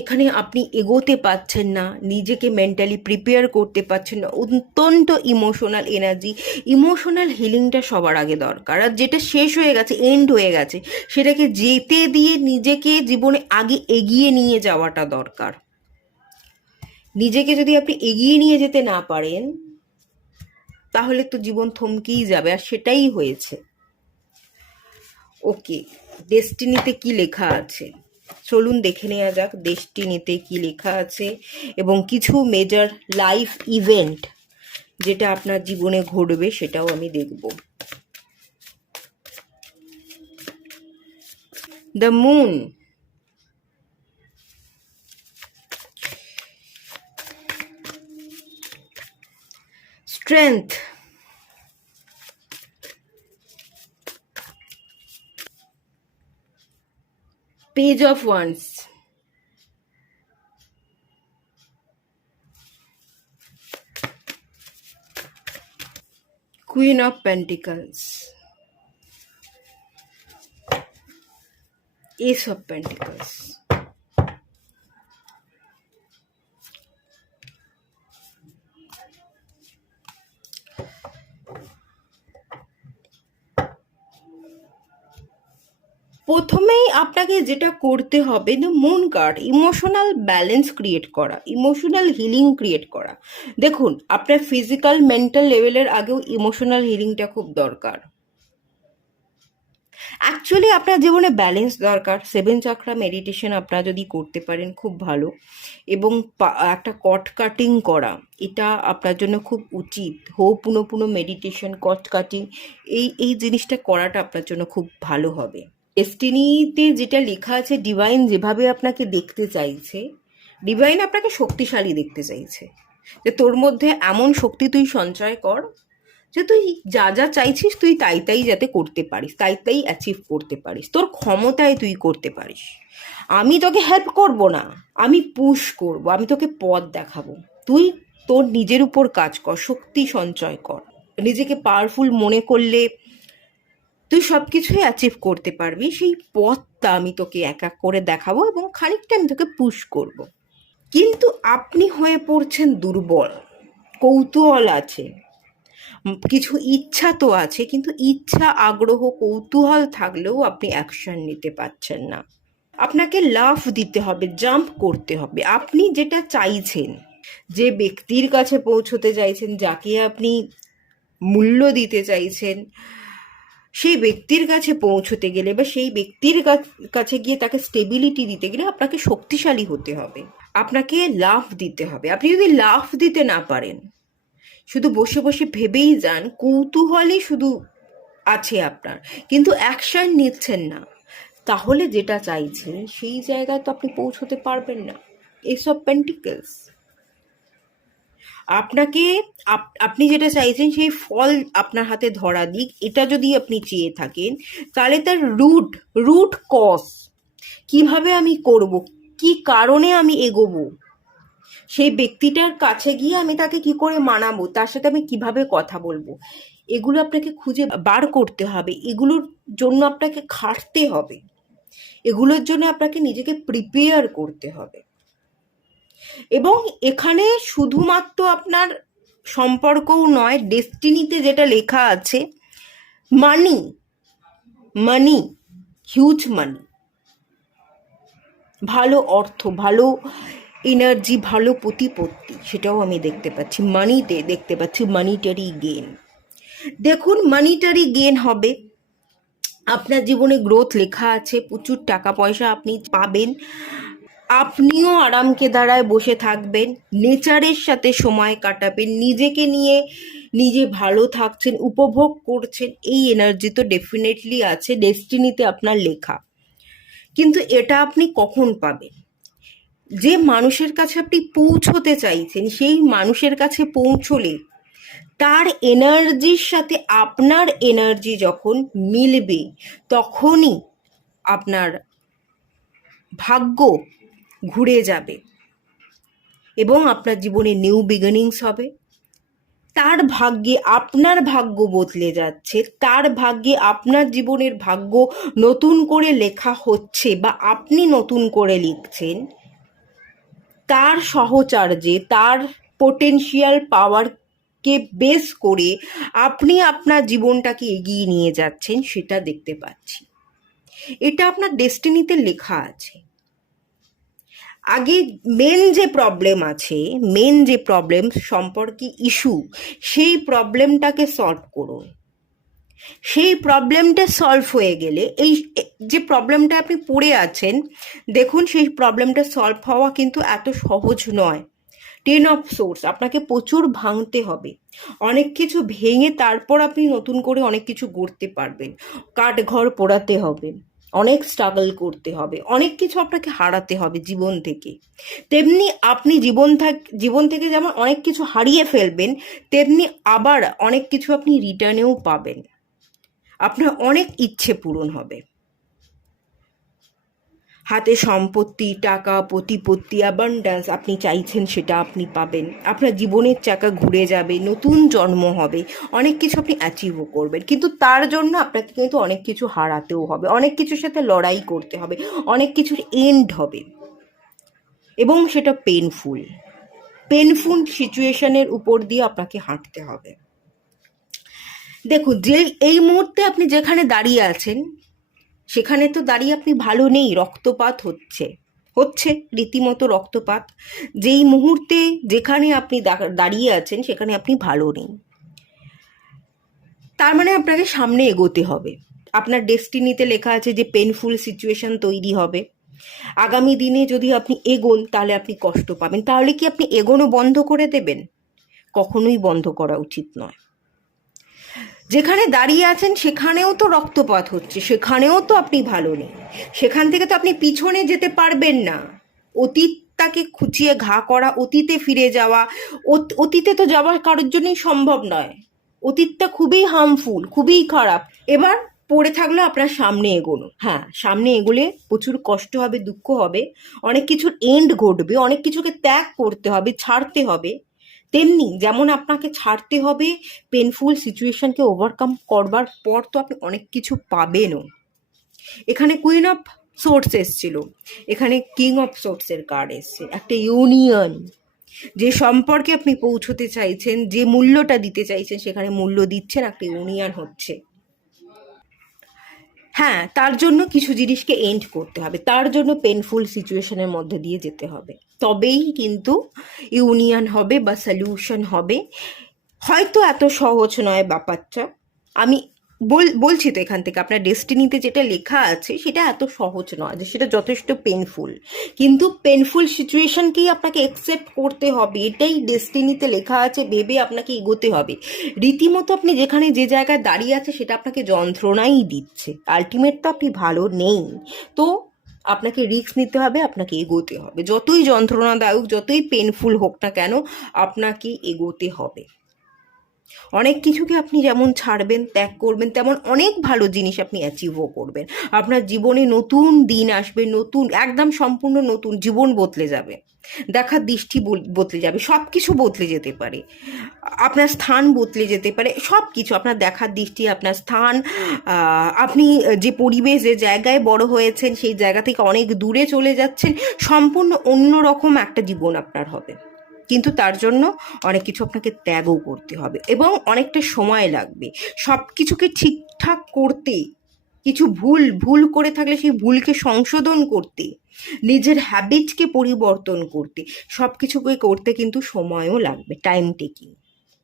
এখানে আপনি এগোতে পারছেন না, নিজেকে মেন্টালি প্রিপেয়ার করতে পারছেন না, অত্যন্ত ইমোশনাল এনার্জি। ইমোশনাল হিলিংটা সবার আগে দরকার। আর যেটা শেষ হয়ে গেছে, এন্ড হয়ে গেছে, সেটাকে যেতে দিয়ে নিজেকে জীবনে আগে এগিয়ে নিয়ে যাওয়াটা দরকার। নিজেকে যদি আপনি এগিয়ে নিয়ে যেতে না পারেন, তাহলে তো জীবন থমকেই যাবে, আর সেটাই হয়েছে। ওকে, ডেস্টিনিতে কি লেখা আছে চলুন দেখে নেওয়া যাক। ডেস্টিনিতে কি লেখা আছে এবং কিছু মেজর লাইফ ইভেন্ট যেটা আপনার জীবনে ঘটবে সেটাও আমি দেখব। The moon, strength, page of wands, queen of pentacles, S of pentacles. প্রথমেই আপনাকে যেটা করতে হবে, the moon card, emotional balance create করা, ইমোশনাল হিলিং ক্রিয়েট করা। দেখুন, আপনার ফিজিক্যাল মেন্টাল লেভেলের আগেও ইমোশনাল হিলিংটা খুব দরকার। অ্যাকচুয়ালি আপনার জীবনে ব্যালেন্স দরকার। 7 চাকরা মেডিটেশন আপনারা যদি করতে পারেন খুব ভালো, এবং একটা কট কাটিং করা, এটা আপনার জন্য খুব উচিত। পুনো মেডিটেশন, কট কাটিং, এই জিনিসটা করাটা আপনার জন্য খুব ভালো হবে। ডেস্টিনিতে যেটা লেখা আছে, ডিভাইন যেভাবে আপনাকে দেখতে চাইছে, ডিভাইন আপনাকে শক্তিশালী দেখতে চাইছে, যে তোর মধ্যে এমন শক্তি তুই সঞ্চয় কর যে তুই যা যা চাইছিস তুই তাই যাতে করতে পারিস, তাই অ্যাচিভ করতে পারিস, তোর ক্ষমতায় তুই করতে পারিস। আমি তোকে হেল্প করব না, আমি পুশ করব, আমি তোকে পথ দেখাবো। তুই তোর নিজের উপর কাজ কর, শক্তি সঞ্চয় কর। নিজেকে পাওয়ারফুল মনে করলে তুই সব কিছুই অ্যাচিভ করতে পারবি। সেই পথটা আমি তোকে এক এক করে দেখাবো এবং খানিকটা আমি তোকে পুশ করব। কিন্তু আপনি হয়ে পড়ছেন দুর্বল, কৌতূহল আছে, কিছু ইচ্ছা তো আছে, কিন্তু ইচ্ছা, আগ্রহ, কৌতূহল থাকলেও আপনি অ্যাকশন নিতে পারছেন না। আপনাকে লাফ দিতে হবে, জাম্প করতে হবে। আপনি যেটা চাইছেন, যে ব্যক্তির কাছে পৌঁছতে চাইছেন, যাকে আপনি মূল্য দিতে চাইছেন, সেই ব্যক্তির কাছে পৌঁছতে গেলে বা সেই ব্যক্তির কাছে গিয়ে তাকে স্টেবিলিটি দিতে গেলে আপনাকে শক্তিশালী হতে হবে, আপনাকে লাফ দিতে হবে। আপনি যদি লাফ দিতে না পারেন, শুধু বসে বসে ভেবেই যান, কৌতূহলই শুধু আছে আপনার, কিন্তু অ্যাকশন নিচ্ছেন না, তাহলে যেটা চাইছেন সেই জায়গায় তো আপনি পৌঁছতে পারবেন না। এসব পেন্টিকলস আপনাকে, আপনি যেটা চাইছেন সেই ফল আপনার হাতে ধরা দিক, এটা যদি আপনি চেয়ে থাকেন, তাহলে তার রুট কজ, কিভাবে আমি করব, কি কারণে আমি এগোবো, সেই ব্যক্তিটার কাছে গিয়ে আমি তাকে কি করে মানাবো, তার সাথে আমি কিভাবে কথা বলবো, এগুলো আপনাকে খুঁজে বার করতে হবে। এগুলোর জন্য আপনাকে খাটতে হবে, এগুলোর জন্য আপনাকে নিজেকে প্রিপেয়ার করতে হবে। এবং এখানে শুধুমাত্র আপনার সম্পর্কও নয়, ডেস্টিনিতে যেটা লেখা আছে, মানি, হিউজ মানি, ভালো অর্থ, ভালো এনার্জি, ভালো প্রতিপত্তি, সেটাও আমি দেখতে পাচ্ছি। মানিতে দেখতে পাচ্ছি মানিটারি গেন। দেখুন, মানিটারি গেন হবে, আপনার জীবনে গ্রোথ লেখা আছে, প্রচুর টাকা পয়সা আপনি পাবেন। আপনিও আরামকে দাঁড়ায় বসে থাকবেন, নেচারের সাথে সময় কাটাবেন, নিজেকে নিয়ে নিজে ভালো থাকছেন, উপভোগ করছেন, এই এনার্জি তো ডেফিনেটলি আছে, ডেস্টিনিতে আপনার লেখা। কিন্তু এটা আপনি কখন পাবেন? যে মানুষের কাছে আপনি পৌঁছতে চাইছেন, সেই মানুষের কাছে পৌঁছলে তার এনার্জির সাথে আপনার এনার্জি যখন মিলবে, তখনই আপনার ভাগ্য ঘুরে যাবে এবং আপনার জীবনে নিউ বিগিনিংস হবে। তার ভাগ্যে আপনার ভাগ্য বদলে যাচ্ছে, তার ভাগ্যে আপনার জীবনের ভাগ্য নতুন করে লেখা হচ্ছে বা আপনি নতুন করে লিখছেন। তার সহচার্যে, তার পোটেনশিয়াল পাওয়ারকে বেস করে আপনি আপনার জীবনটাকে এগিয়ে নিয়ে যাচ্ছেন, সেটা দেখতে পাচ্ছি। এটা আপনার ডেস্টিনিতে লেখা আছে। আগে মেন যে প্রবলেম সম্পর্কে ইস্যু, সেই প্রবলেমটাকে সলভ করুন। সেই প্রবলেমটা সলভ হয়ে গেলে এই যে প্রবলেমটা আপনি পড়ে আছেন, দেখুন সেই প্রবলেমটা সলভ হওয়া কিন্তু এত সহজ নয়। 10 অফ সোর্স, আপনাকে প্রচুর ভাঙতে হবে, অনেক কিছু ভেঙে তারপর আপনি নতুন করে অনেক কিছু গড়তে পারবেন। কাঠঘর পোড়াতে হবে, অনেক স্ট্রাগল করতে হবে, অনেক কিছু আপনাকে হারাতে হবে জীবন থেকে। তেমনি আপনি জীবন থেকে যেমন অনেক কিছু হারিয়ে ফেলবেন, তেমনি আবার অনেক কিছু আপনি রিটার্নেও পাবেন। আপনার অনেক ইচ্ছে পূরণ হবে। হাতে সম্পত্তি, টাকা, প্রতিপত্তি, অ্যাবান্ড্যান্স আপনি চাইছেন সেটা আপনি পাবেন। আপনার জীবনের চাকা ঘুরে যাবে, নতুন জন্ম হবে, অনেক কিছু আপনি অ্যাচিভও করবেন। কিন্তু তার জন্য আপনাকে কিন্তু অনেক কিছু হারাতেও হবে, অনেক কিছুর সাথে লড়াই করতে হবে, অনেক কিছুর এন্ড হবে, এবং সেটা পেনফুল সিচুয়েশনের উপর দিয়ে আপনাকে হাঁটতে হবে। দেখুন, যে এই মুহূর্তে আপনি যেখানে দাঁড়িয়ে আছেন, সেখানে তো দাঁড়িয়ে আপনি ভালো নেই, রক্তপাত হচ্ছে রীতিমতো রক্তপাত। যেই মুহূর্তে যেখানে আপনি দাঁড়িয়ে আছেন সেখানে আপনি ভালো নেই, তার মানে আপনাকে সামনে এগোতে হবে। আপনার ডেস্টিনিতে লেখা আছে যে পেনফুল সিচুয়েশন তৈরি হবে। আগামী দিনে যদি আপনি এগোন তাহলে আপনি কষ্ট পাবেন। তাহলে কি আপনি এগোনো বন্ধ করে দেবেন? কখনোই বন্ধ করা উচিত নয়। যেখানে দাঁড়িয়ে আছেন সেখানেও তো রক্তপাত হচ্ছে, সেখানেও তো আপনি ভালো নেই, সেখান থেকে তো আপনি পিছনে যেতে পারবেন না। অতীতটাকে খুঁচিয়ে ঘা করা, অতীতে ফিরে যাওয়া, অতীতে তো যাওয়া কারোর জন্যই সম্ভব নয়। অতীতটা খুবই হার্মফুল, খুবই খারাপ। এবার পড়ে থাকলো আপনার সামনে এগোনো। হ্যাঁ, সামনে এগোলে প্রচুর কষ্ট হবে, দুঃখ হবে, অনেক কিছুর এন্ড ঘটবে, অনেক কিছুকে ত্যাগ করতে হবে, ছাড়তে হবে। তেমনি যেমন আপনাকে ছাড়তে হবে, পেনফুল সিচুয়েশনকে ওভারকাম করবার পর তো আপনি অনেক কিছু পাবেনও। এখানে কুইন অফ সোর্স এসছিল, এখানে কিং অফ সোর্সের কার্ড এসছে। একটা ইউনিয়ন, যে সম্পর্কে আপনি পৌঁছতে চাইছেন, যে মূল্যটা দিতে চাইছেন সেখানে মূল্য দিচ্ছেন, একটা ইউনিয়ন হচ্ছে। হ্যাঁ, তার জন্য কিছু জিনিসকে এন্ড করতে হবে, তার জন্য পেনফুল সিচুয়েশনের মধ্যে দিয়ে যেতে হবে, তবেই কিন্তু ইউনিয়ন হবে বা সলিউশন হবে। হয়তো এত সহজ নয় ব্যাপারটা, আমি বলছি তো এখান থেকে আপনার ডেস্টিনিতে যেটা লেখা আছে সেটা এত সহজ নয়, যে সেটা যথেষ্ট পেনফুল। কিন্তু পেনফুল সিচুয়েশনকেই আপনাকে অ্যাকসেপ্ট করতে হবে, এটাই ডেস্টিনিতে লেখা আছে ভেবে আপনাকে এগোতে হবে। রীতিমতো আপনি যেখানে যে জায়গায় দাঁড়িয়ে আছে সেটা আপনাকে যন্ত্রণাই দিচ্ছে, আলটিমেট তো আপনি ভালো নেই। তো আপনাকে রিস্ক নিতে হবে, আপনাকে এগোতে হবে, যতই যন্ত্রণাদায়ক, যতই পেনফুল হোক না কেন, আপনাকে এগোতে হবে। অনেক কিছুকে আপনি যেমন ছাড়বেন, ত্যাগ করবেন, তেমন অনেক ভালো জিনিস আপনি অ্যাচিভও করবেন। আপনার জীবনে নতুন দিন আসবে, নতুন, একদম সম্পূর্ণ নতুন জীবন বদলে যাবে, দেখার দৃষ্টি বদলে যাবে, সব কিছু বদলে যেতে পারে, আপনার স্থান বদলে যেতে পারে, সব কিছু, আপনার দেখার দৃষ্টি, আপনার স্থান, আপনি যে পরিবেশ, যে জায়গায় বড় হয়েছেন সেই জায়গা থেকে অনেক দূরে চলে যাচ্ছেন, সম্পূর্ণ অন্যরকম একটা জীবন আপনার হবে। কিন্তু তার জন্য অনেক কিছু আপনাকে ত্যাগও করতে হবে এবং অনেকটা সময় লাগবে সব কিছুকে ঠিকঠাক করতে। কিছু ভুল করে থাকলে সেই ভুলকে সংশোধন করতে, নিজের হ্যাবিটকে পরিবর্তন করতে, সব কিছুকে করতে কিন্তু সময়ও লাগবে, টাইম টেকিং।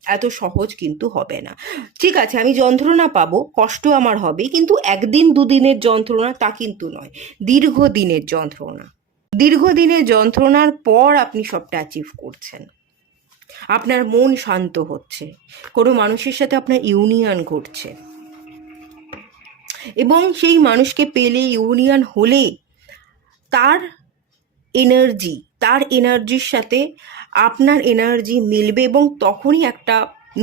এত সহজ কিন্তু হবে না। ঠিক আছে, আমি যন্ত্রণা পাবো, কষ্ট আমার হবে, কিন্তু একদিন দুদিনের যন্ত্রণা তা কিন্তু নয়, দীর্ঘদিনের যন্ত্রণা। দীর্ঘদিনের যন্ত্রণার পর আপনি সবটা অ্যাচিভ করছেন, আপনার মন শান্ত হচ্ছে, কোনো মানুষের সাথে আপনার ইউনিয়ন ঘটছে, এবং সেই মানুষকে পেলে, ইউনিয়ন হলে তার এনার্জির সাথে আপনার এনার্জি মিলবে, এবং তখনই একটা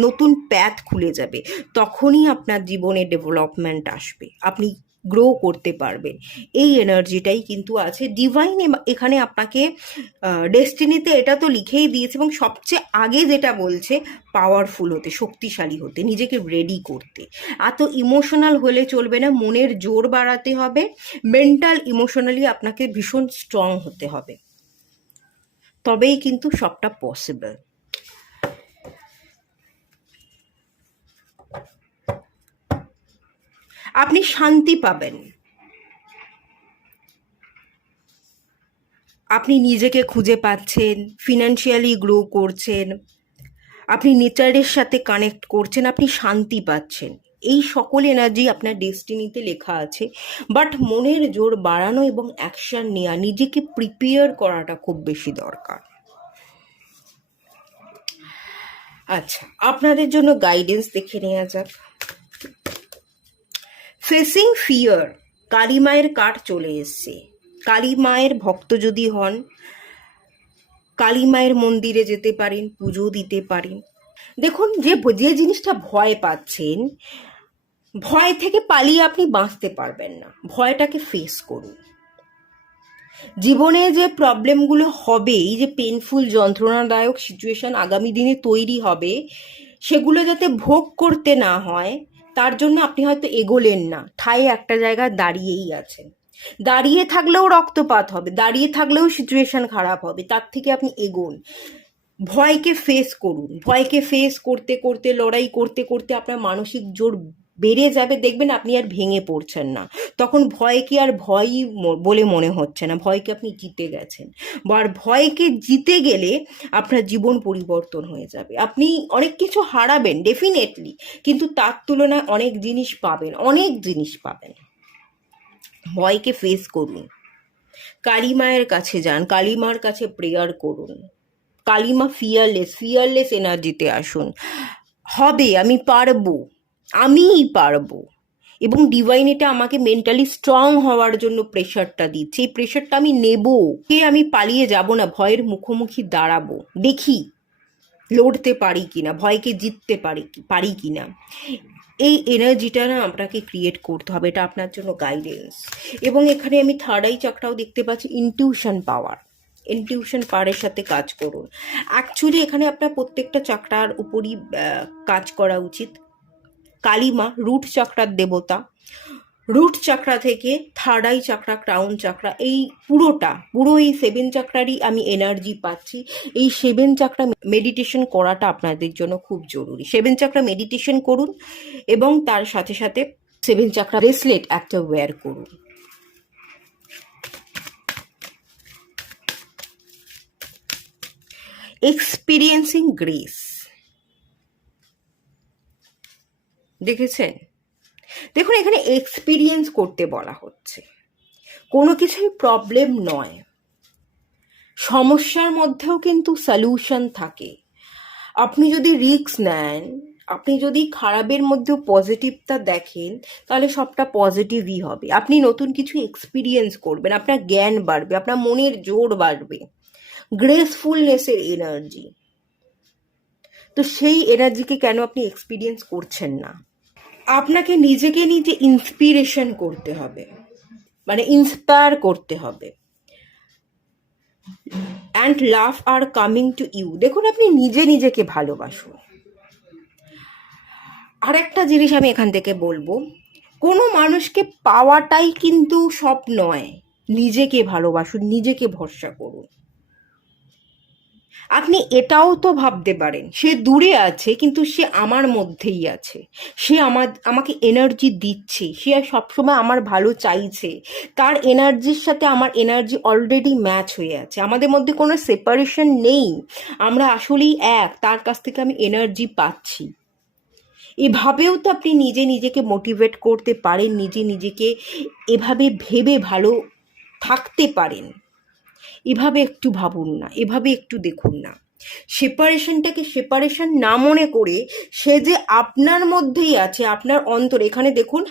নতুন প্যাথ খুলে যাবে, তখনই আপনার জীবনে ডেভেলপমেন্ট আসবে, আপনি গ্রো করতে পারবেন। এই এনার্জিটাই কিন্তু আছে ডিভাইন। এখানে আপনাকে ডেস্টিনিতে এটা তো লিখেই দিয়েছে, এবং সবচেয়ে আগে যেটা বলছে, পাওয়ারফুল হতে, শক্তিশালী হতে, নিজেকে রেডি করতে। এত ইমোশনাল হলে চলবে না, মনের জোর বাড়াতে হবে, মেন্টাল ইমোশনালি আপনাকে ভীষণ স্ট্রং হতে হবে। তবেই কিন্তু সবটা পসিবল। আপনি শান্তি পাবেন, আপনি নিজেকে খুঁজে পাচ্ছেন, ফিনান্সিয়ালি গ্রো করছেন, আপনি নেচারের সাথে কানেক্ট করছেন, আপনি শান্তি পাচ্ছেন। এই সকল এনার্জি আপনার ডেস্টিনিতে লেখা আছে। বাট মনের জোর বাড়ানো এবং অ্যাকশন নেওয়া, নিজেকে প্রিপেয়ার করাটা খুব বেশি দরকার। আচ্ছা, আপনাদের জন্য গাইডেন্স দেখে নেওয়া যাক। ফেসিং ফিয়ার, কালী মায়ের কার্ড চলে এসছে। কালী মায়ের ভক্ত যদি হন, কালী মায়ের মন্দিরে যেতে পারেন, পুজো দিতে পারেন। দেখুন, যে জিনিসটা ভয় পাচ্ছেন, ভয় থেকে পালিয়ে আপনি বাঁচতে পারবেন না। ভয়টাকে ফেস করুন। জীবনে যে প্রবলেমগুলো হবে, এই যে পেনফুল যন্ত্রণাদায়ক সিচুয়েশন আগামী দিনে তৈরি হবে, সেগুলো যাতে ভোগ করতে না হয়, তার জন্য আপনি হয়তো এগোলেন না, ঠায় একটা জায়গায় দাঁড়িয়েই আছেন। দাঁড়িয়ে থাকলেও রক্তপাত হবে, দাঁড়িয়ে থাকলেও সিচুয়েশন খারাপ হবে, তার থেকে আপনি এগোন। ভয়কে ফেস করুন। ভয়কে ফেস করতে করতে, লড়াই করতে করতে আপনার মানসিক জোর বেড়ে যাবে, দেখবেন আপনি আর ভেঙে পড়ছেন না। তখন ভয়কে আর ভয়ই বলে মনে হচ্ছে না, ভয়কে আপনি জিতে গেছেন। আর ভয়কে জিতে গেলে আপনার জীবন পরিবর্তন হয়ে যাবে। আপনি অনেক কিছু হারাবেন ডেফিনেটলি, কিন্তু তার তুলনায় অনেক জিনিস পাবেন, অনেক জিনিস পাবেন। ভয়কে ফেস করুন। কালী মায়ের কাছে যান, কালী মার কাছে প্রেয়ার করুন। কালিমা ফিয়ারলেস এনার্জিতে আসুন। হবে, আমি পারবো, আমিই পারবো। এবং ডিভাইন এটা আমাকে মেন্টালি স্ট্রং হওয়ার জন্য প্রেশারটা দিচ্ছে। এই প্রেশারটা আমি নেব, আমি পালিয়ে যাব না, ভয়ের মুখোমুখি দাঁড়াবো, দেখি লড়তে পারি কিনা, ভয়কে জিততে পারি কিনা। এই এনার্জিটা না আপনাকে ক্রিয়েট করতে হবে, এটা আপনার জন্য গাইডেন্স। এবং এখানে আমি থার্ড আই চাকরাও দেখতে পাচ্ছি, ইনটিউশন পাওয়ার। ইনটিউশন পাওয়ারের সাথে কাজ করুন। অ্যাকচুয়ালি এখানে আপনার প্রত্যেকটা চাকরার উপরই কাজ করা উচিত। কালিমা রুট চাকরার দেবতা। রুট চাকরা থেকে থার্ড আই চাকরা, ক্রাউন চাকরা, এই পুরো এই 7 চাকরারই আমি এনার্জি পাচ্ছি। এই 7 চাকরা মেডিটেশন করাটা আপনাদের জন্য খুব জরুরি। 7 চাকরা মেডিটেশন করুন এবং তার সাথে সাথে 7 চাকরা ব্রেসলেট একটা ওয়্যার করুন। এক্সপিরিয়েন্সিং গ্রেস, দেখেছেন? দেখুন, এখানে এক্সপিরিয়েন্স করতে বলা হচ্ছে। কোনো কিছুই প্রবলেম নয়, সমস্যার মধ্যেও কিন্তু সলিউশন থাকে। আপনি যদি রিস্ক নেন, আপনি যদি খারাপের মধ্যেও পজিটিভটা দেখেন, তাহলে সবটা পজিটিভই হবে। আপনি নতুন কিছু এক্সপিরিয়েন্স করবেন, আপনার জ্ঞান বাড়বে, আপনার মনের জোর বাড়বে। গ্রেসফুলনেসের এনার্জি, তো সেই এনার্জিকে কেন আপনি এক্সপিরিয়েন্স করছেন না? আপনাকে নিজেকে নিজে ইন্সপিরেশন করতে হবে, মানে ইন্সপায়ার করতে হবে। And love are coming to you. দেখুন, আপনি নিজেকে ভালোবাসুন। আর একটা জিনিস আমি এখান থেকে বলবো, কোনো মানুষকে পাওয়াটাই কিন্তু সব নয়। নিজেকে ভালোবাসুন, নিজেকে ভরসা করুন। আপনি এটাও তো ভাবতে পারেন, সে দূরে আছে কিন্তু সে আমার মধ্যেই আছে, সে আমাকে এনার্জি দিচ্ছে, সে সবসময় আমার ভালো চাইছে, তার এনার্জির সাথে আমার এনার্জি অলরেডি ম্যাচ হয়ে আছে, আমাদের মধ্যে কোনো সেপারেশন নেই, আমরা আসলেই এক, তার কাছ থেকে আমি এনার্জি পাচ্ছি। এভাবেও তো আপনি নিজেকে মোটিভেট করতে পারেন, নিজেকে এভাবে ভেবে ভালো থাকতে পারেন। এভাবে একটু ভাবুন না, এভাবে একটু দেখুন না। সেপারেশনটাকে সেপারেশন না মনে করে, সে যে আপনার মধ্যেই আছে, আপনার অন্তর। এখানে দেখুন,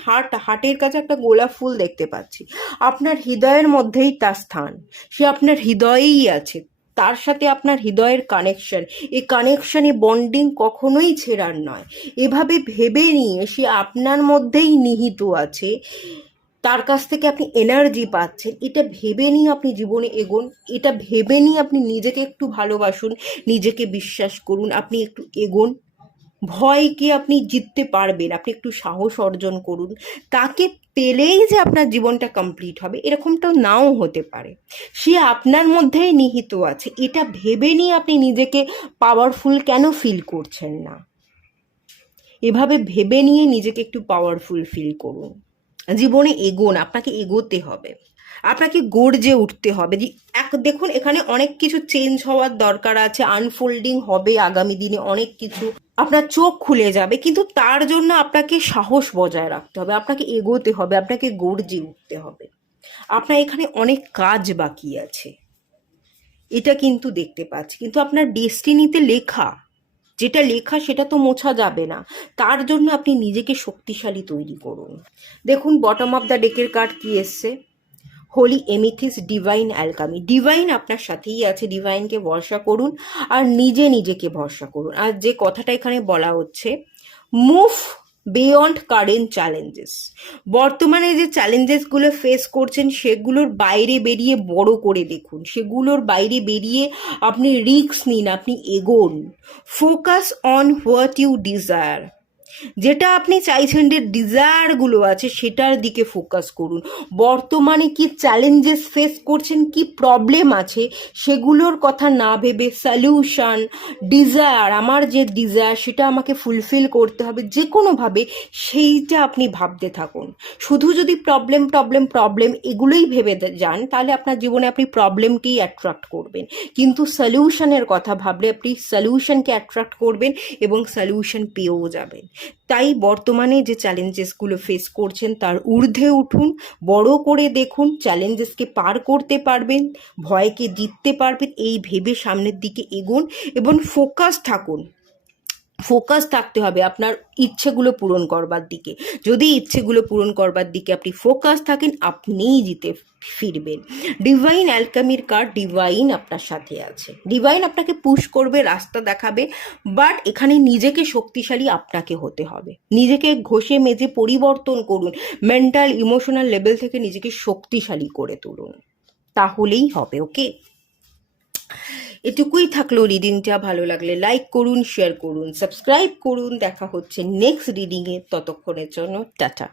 হার্টের কাছে একটা গোলাপ ফুল দেখতে পাচ্ছি, আপনার হৃদয়ের মধ্যেই তার স্থান, সে আপনার হৃদয়েই আছে, তার সাথে আপনার হৃদয়ের কানেকশন, এই কানেকশনে বন্ডিং কখনোই ছেঁড়ার নয়। এভাবে ভেবে নিয়ে সে আপনার মধ্যেই নিহিত আছে, তার কাছ থেকে আপনি এনার্জি পাচ্ছেন, এটা ভেবে নিয়ে আপনি জীবনে এগোন, এটা ভেবে নিয়ে আপনি নিজেকে একটু ভালোবাসুন, নিজেকে বিশ্বাস করুন, আপনি একটু এগোন। ভয়কে আপনি জিততে পারবেন, আপনি একটু সাহস অর্জন করুন। তাকে পেলেই যে আপনার জীবনটা কমপ্লিট হবে এরকমটাও নাও হতে পারে, সে আপনার মধ্যেই নিহিত আছে। এটা ভেবে নিয়ে আপনি নিজেকে পাওয়ারফুল কেন ফিল করছেন না? এভাবে ভেবে নিয়ে নিজেকে একটু পাওয়ারফুল ফিল করুন। জীবনে এগোন, আপনাকে এগোতে হবে, আপনাকে গর্জে উঠতে হবে। যে দেখুন এখানে অনেক কিছু চেঞ্জ হওয়ার দরকার আছে, আনফোল্ডিং হবে আগামী দিনে অনেক কিছু, আপনার চোখ খুলে যাবে, কিন্তু তার জন্য আপনাকে সাহস বজায় রাখতে হবে, আপনাকে এগোতে হবে, আপনাকে গর্জে উঠতে হবে। আপনার এখানে অনেক কাজ বাকি আছে, এটা কিন্তু দেখতে পাচ্ছি, কিন্তু আপনার ডেস্টিনিতে লেখা, যেটা লেখা সেটা তো মোছা যাবে না। তার জন্য আপনি নিজেকে শক্তিশালী তৈরি করুন। দেখুন বটম অফ দ্য ডেকের কার্ড কি এসছে, হোলি এমিথিস ডিভাইন অ্যালকামি। ডিভাইন আপনার সাথেই আছে, ডিভাইনকে ভরসা করুন আর নিজেকে ভরসা করুন। আর যে কথাটা এখানে বলা হচ্ছে, মুভ বিয়ন্ড কারেন্ট চ্যালেঞ্জেস। বর্তমানে যে চ্যালেঞ্জেসগুলো ফেস করছেন সেগুলোর বাইরে বেরিয়ে বড় করে দেখুন, সেগুলোর বাইরে বেরিয়ে আপনি রিস্ক নিন, আপনি এগোন। Focus on what you desire. যেটা আপনি চাইছেন, যে ডিজায়ারগুলো আছে সেটার দিকে ফোকাস করুন। বর্তমানে কি চ্যালেঞ্জেস ফেস করছেন, কি প্রবলেম আছে, সেগুলোর কথা না ভেবে সলিউশন, ডিজায়ার, আমার যে ডিজায়ার সেটা আমাকে ফুলফিল করতে হবে যে কোনোভাবে, সেইটা আপনি ভাবতে থাকুন। শুধু যদি প্রবলেম প্রবলেম প্রবলেম এগুলোই ভেবে যান, তাহলে আপনার জীবনে আপনি প্রবলেমকেই অ্যাট্রাক্ট করবেন। কিন্তু সলিউশনের কথা ভাবলে আপনি সলিউশনকে অ্যাট্রাক্ট করবেন এবং সলিউশন পেয়েও যাবেন। তাই বর্তমানে যে চ্যালেঞ্জেসগুলো ফেস করছেন তার ঊর্ধ্বে উঠুন, বড় করে দেখুন, চ্যালেঞ্জেসকে পার করতে পারবেন, ভয়কে জিততে পারবেন, এই ভেবে সামনের দিকে এগোন এবং ফোকাস থাকুন। ফোকাস থাকতে হবে আপনার ইচ্ছেগুলো পূরণ করবার দিকে। যদি ইচ্ছেগুলো পূরণ করবার দিকে আপনি ফোকাস থাকেন, আপনিই জিতে ফিরবেন। ডিভাইন অ্যালকামির কার্ড, ডিভাইন আপনার সাথে আছে, ডিভাইন আপনাকে পুশ করবে, রাস্তা দেখাবে, বাট এখানে নিজেকে শক্তিশালী আপনাকে হতে হবে। নিজেকে ঘষে মেজে পরিবর্তন করুন, মেন্টাল ইমোশনাল লেভেল থেকে নিজেকে শক্তিশালী করে তুলুন, তাহলেই হবে। ওকে, এটুকুই থাকলো রিডিংটা। ভালো লাগলে লাইক করুন, শেয়ার করুন, সাবস্ক্রাইব করুন। দেখা হচ্ছে নেক্সট রিডিংয়ে, ততক্ষণের জন্য টাটা।